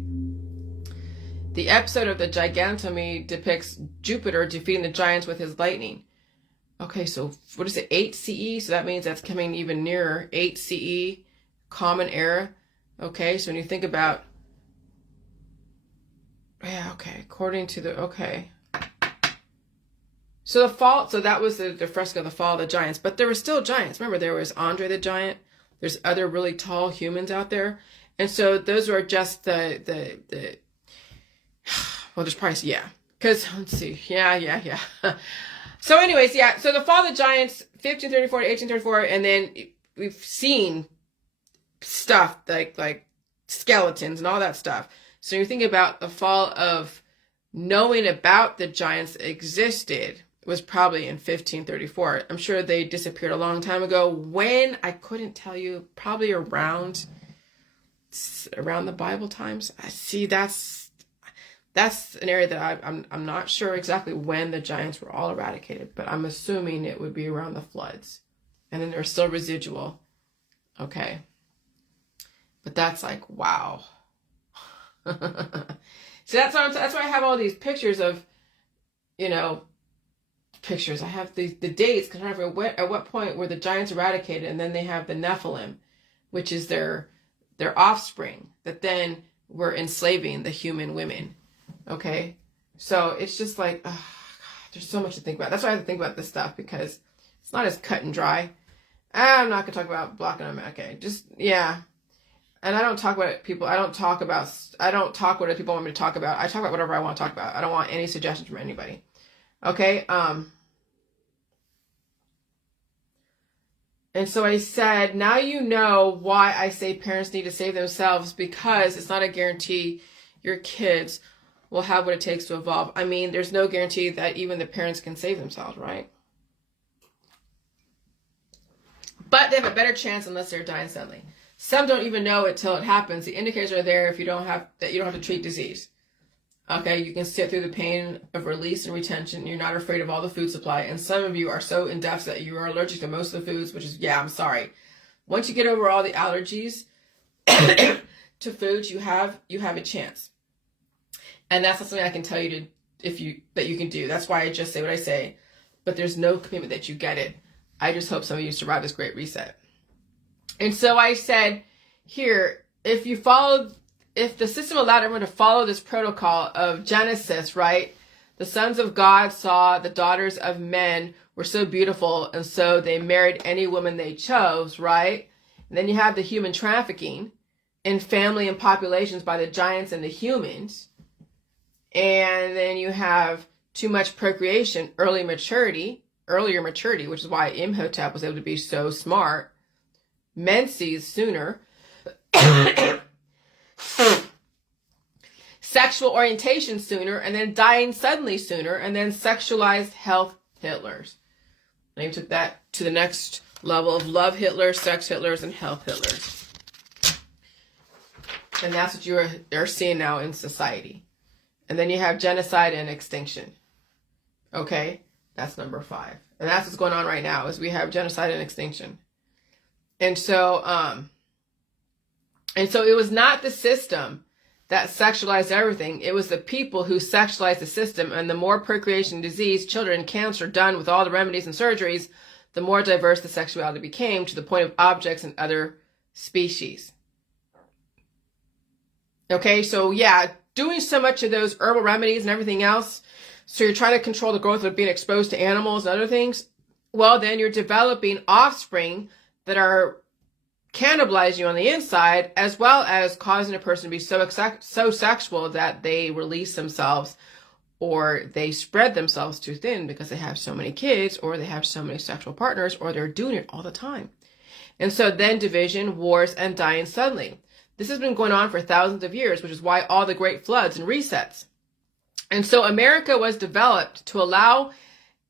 The episode of the Gigantomy depicts Jupiter defeating the giants with his lightning. Okay, so what is it, 8 CE? So that means that's coming even nearer. 8 CE, Common Era. Okay, so when you think about, yeah, okay, according to the, okay. So the fall, so that was the fresco, the fall of the giants, but there were still giants. Remember, there was Andre the Giant. There's other really tall humans out there. And so those are just the well, there's probably, yeah, because, let's see, yeah. So anyways, yeah, so the fall of the giants, 1534 to 1834, and then we've seen stuff like skeletons and all that stuff. So you think about the fall of knowing about the giants existed was probably in 1534. I'm sure they disappeared a long time ago. When, I couldn't tell you, probably around the Bible times. I see that's an area that I'm not sure exactly when the giants were all eradicated, but I'm assuming it would be around the floods. And then there's still residual. Okay. But that's like, wow. So that's why I have all these pictures of, pictures. I have the dates, because I don't know at what point were the giants eradicated, and then they have the Nephilim, which is their offspring that then were enslaving the human women. Okay, so it's just like, oh, God, there's so much to think about. That's why I have to think about this stuff, because it's not as cut and dry. I'm not gonna talk about blocking them. Okay, just, yeah. And I don't talk about people. I don't talk what other people want me to talk about. I talk about whatever I want to talk about. I don't want any suggestions from anybody. Okay. And so I said, now you know why I say parents need to save themselves, because it's not a guarantee your kids will have what it takes to evolve. I mean, there's no guarantee that even the parents can save themselves, right? But they have a better chance unless they're dying suddenly. Some don't even know it till it happens. The indicators are there if you don't have to treat disease. Okay, you can sit through the pain of release and retention. You're not afraid of all the food supply. And some of you are so in depth that you are allergic to most of the foods, which is, yeah, I'm sorry. Once you get over all the allergies to foods, you have a chance. And that's not something I can tell you that you can do. That's why I just say what I say. But there's no commitment that you get it. I just hope some of you survive this great reset. And so I said, here, if the system allowed everyone to follow this protocol of Genesis, right? The sons of God saw the daughters of men were so beautiful, and so they married any woman they chose, right? And then you have the human trafficking in family and populations by the giants and the humans. And then you have too much procreation, earlier maturity, which is why Imhotep was able to be so smart. Menses sooner. Sexual orientation sooner, and then dying suddenly sooner, and then sexualized health Hitlers. And you took that to the next level of love Hitlers, sex Hitlers, and health Hitlers. And that's what you're seeing now in society. And then you have genocide and extinction. Okay? That's number 5. And that's what's going on right now, is we have genocide and extinction. And so it was not the system that sexualized everything. It was the people who sexualized the system. And the more procreation, disease, children, cancer done with all the remedies and surgeries, the more diverse the sexuality became, to the point of objects and other species. Okay, so yeah, doing so much of those herbal remedies and everything else, so you're trying to control the growth of being exposed to animals and other things, well, then you're developing offspring that are cannibalizing you on the inside, as well as causing a person to be so sexual that they release themselves or they spread themselves too thin because they have so many kids, or they have so many sexual partners, or they're doing it all the time. And so then division, wars, and dying suddenly. This has been going on for thousands of years, which is why all the great floods and resets. And so America was developed to allow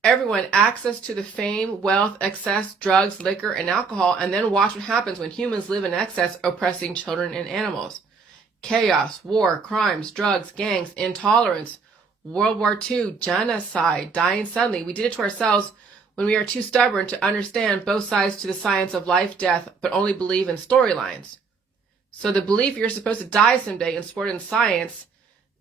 everyone access to the fame, wealth, excess, drugs, liquor, and alcohol, and then watch what happens when humans live in excess, oppressing children and animals. Chaos, war, crimes, drugs, gangs, intolerance, World War II, genocide, dying suddenly. We did it to ourselves when we are too stubborn to understand both sides to the science of life, death, but only believe in storylines. So the belief you're supposed to die someday is supported in science,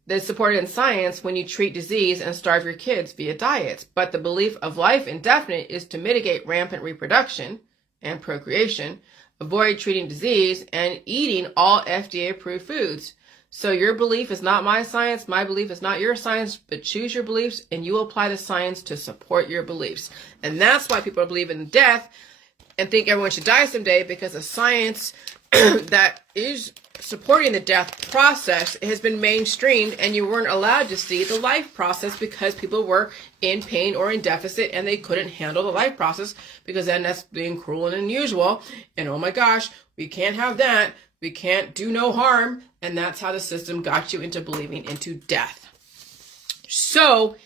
that's supported in science when you treat disease and starve your kids via diets. But the belief of life indefinite is to mitigate rampant reproduction and procreation, avoid treating disease, and eating all FDA-approved foods. So your belief is not my science, my belief is not your science, but choose your beliefs and you apply the science to support your beliefs. And that's why people believe in death and think everyone should die someday, because the science that is supporting the death process has been mainstreamed, and you weren't allowed to see the life process because people were in pain or in deficit and they couldn't handle the life process, because then that's being cruel and unusual. And oh my gosh, we can't have that. We can't do no harm. And that's how the system got you into believing into death. So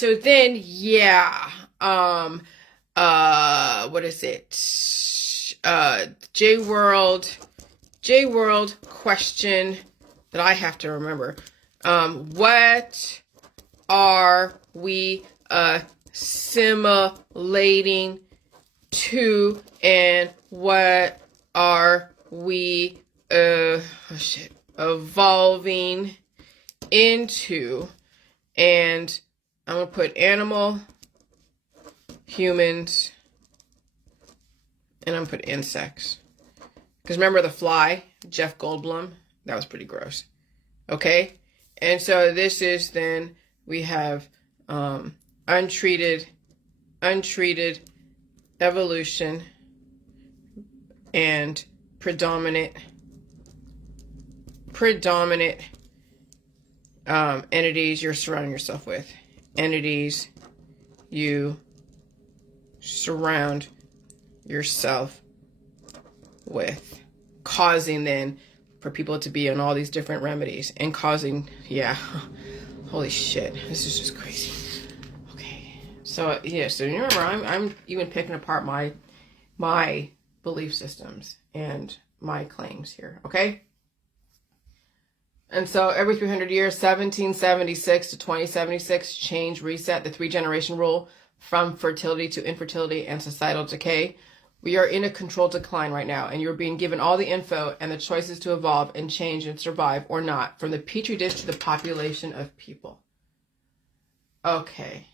then, yeah, what is it? J-World question that I have to remember. What are we assimilating to, and what are we evolving into? And I'm going to put animal, humans, and I'm going to put insects. Because remember the fly, Jeff Goldblum? That was pretty gross. Okay? And so this is then, we have untreated evolution and predominant entities you're surrounding yourself with. Entities you surround yourself with, causing then for people to be on all these different remedies and causing, yeah, holy shit, this is just crazy. Okay, so yeah, so you remember, I'm even picking apart my belief systems and my claims here, okay? And so every 300 years, 1776 to 2076, change, reset, the 3-generation rule from fertility to infertility and societal decay. We are in a controlled decline right now, and you're being given all the info and the choices to evolve and change and survive or not, from the petri dish to the population of people. Okay.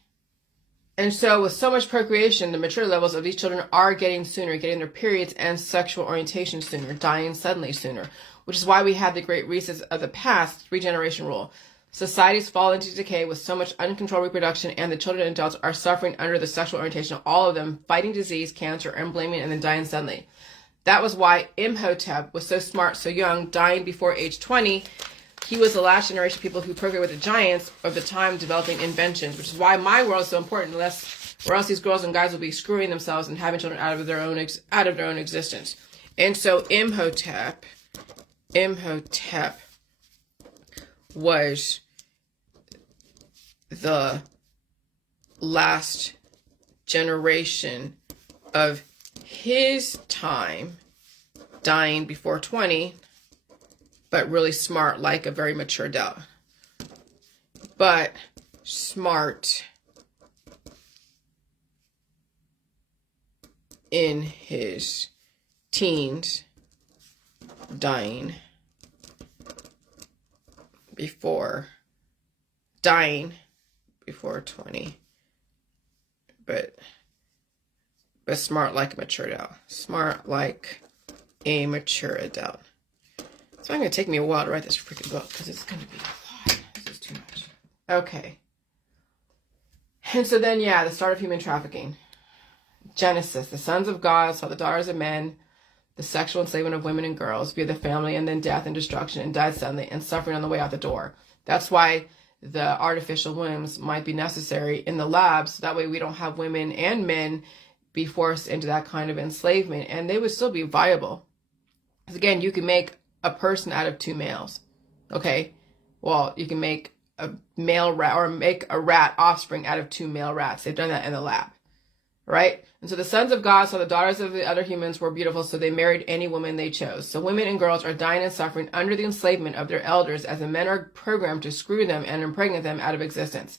And so with so much procreation, the maturity levels of these children are getting their periods and sexual orientation sooner, dying suddenly sooner, which is why we have the great resets of the past 3-generation rule. Societies fall into decay with so much uncontrolled reproduction, and the children and adults are suffering under the sexual orientation of all of them, fighting disease, cancer, and blaming, and then dying suddenly. That was why Imhotep was so smart, so young, dying before age 20. He was the last generation of people who procreated with the giants of the time, developing inventions, which is why my world is so important, or else these girls and guys will be screwing themselves and having children out of their own existence. And so Imhotep was the last generation of his time, dying before 20, but really smart, like a very mature adult. But smart in his teens, dying before 20, but smart like a mature adult. Smart like a mature adult. So I'm going to take me a while to write this freaking book, because it's going to be a lot. This is too much. Okay. And so then, yeah, the start of human trafficking. Genesis, the sons of God saw the daughters of men, the sexual enslavement of women and girls via the family, and then death and destruction, and died suddenly and suffering on the way out the door. That's why the artificial wombs might be necessary in the labs. So that way we don't have women and men be forced into that kind of enslavement, and they would still be viable. Because again, you can make a person out of two males. Okay? Well, you can make a male rat, or make a rat offspring out of two male rats. They've done that in the lab. Right? And so the sons of God saw the daughters of the other humans were beautiful, so they married any woman they chose. So women and girls are dying and suffering under the enslavement of their elders, as the men are programmed to screw them and impregnate them out of existence.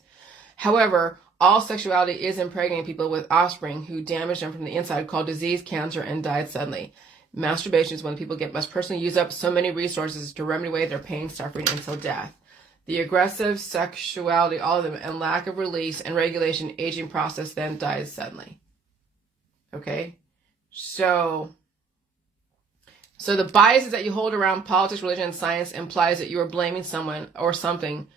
However, all sexuality is impregnating people with offspring who damage them from the inside, called disease, cancer, and died suddenly. Masturbation is when people must personally use up so many resources to remedy away their pain, suffering, until death. The aggressive sexuality, all of them, and lack of release and regulation, aging process then dies suddenly. Okay? So the biases that you hold around politics, religion, and science implies that you are blaming someone or something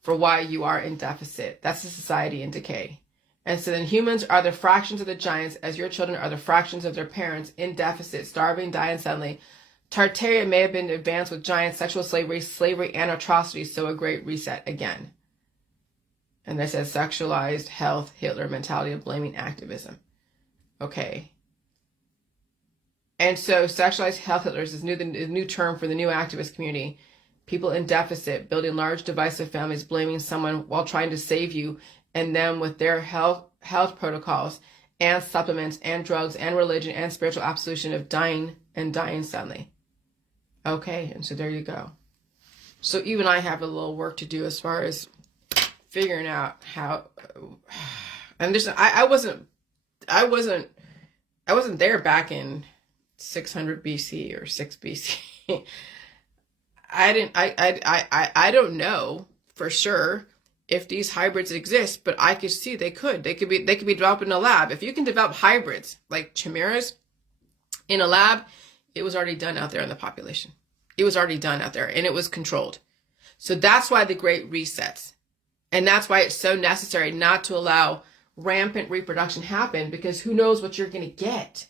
for why you are in deficit. That's a society in decay. And so then humans are the fractions of the giants, as your children are the fractions of their parents, in deficit, starving, dying suddenly. Tartaria may have been advanced with giants, sexual slavery, and atrocities, so a great reset again. And this says sexualized health, Hitler mentality of blaming activism. Okay. And so sexualized health Hitlers is the new term for the new activist community. People in deficit, building large divisive families, blaming someone while trying to save you, and them with their health protocols and supplements and drugs and religion and spiritual absolution of dying and dying suddenly. Okay, and so there you go. So even I have a little work to do as far as figuring out how. And this, I wasn't there back in 600 BC or 6 BC. I don't know for sure if these hybrids exist, but I could see they could be developed in a lab. If you can develop hybrids like chimeras in a lab, it was already done out there in the population. It was already done out there, and it was controlled. So that's why the Great Resets, and that's why it's so necessary not to allow rampant reproduction happen, because who knows what you're going to get?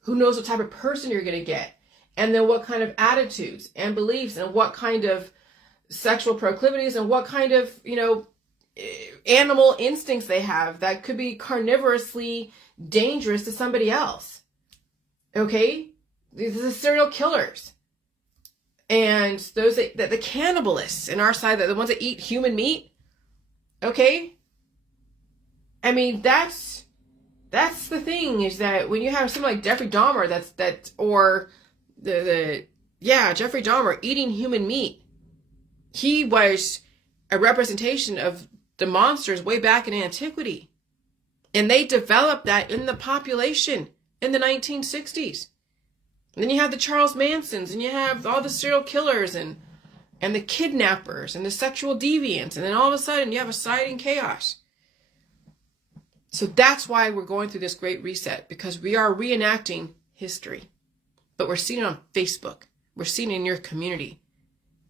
Who knows what type of person you're going to get? And then what kind of attitudes and beliefs and what kind of sexual proclivities and what kind of, animal instincts they have that could be carnivorously dangerous to somebody else. Okay? These are the serial killers. And those that the cannibalists in our side, the ones that eat human meat. Okay? I mean, that's the thing, is that when you have someone like Jeffrey Dahmer, Jeffrey Dahmer eating human meat, he was a representation of the monsters way back in antiquity. And they developed that in the population in the 1960s. And then you have the Charles Mansons, and you have all the serial killers and the kidnappers and the sexual deviants. And then all of a sudden you have a society in chaos. So that's why we're going through this great reset, because we are reenacting history. But we're seeing it on Facebook. We're seeing it in your community.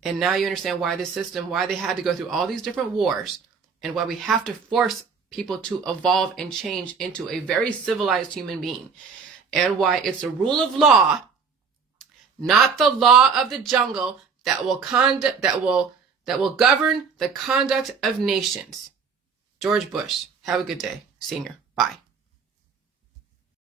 And now you understand why this system, why they had to go through all these different wars, and why we have to force people to evolve and change into a very civilized human being. And why it's a rule of law, not the law of the jungle, that will govern the conduct of nations. George Bush. Have a good day, Senior. Bye.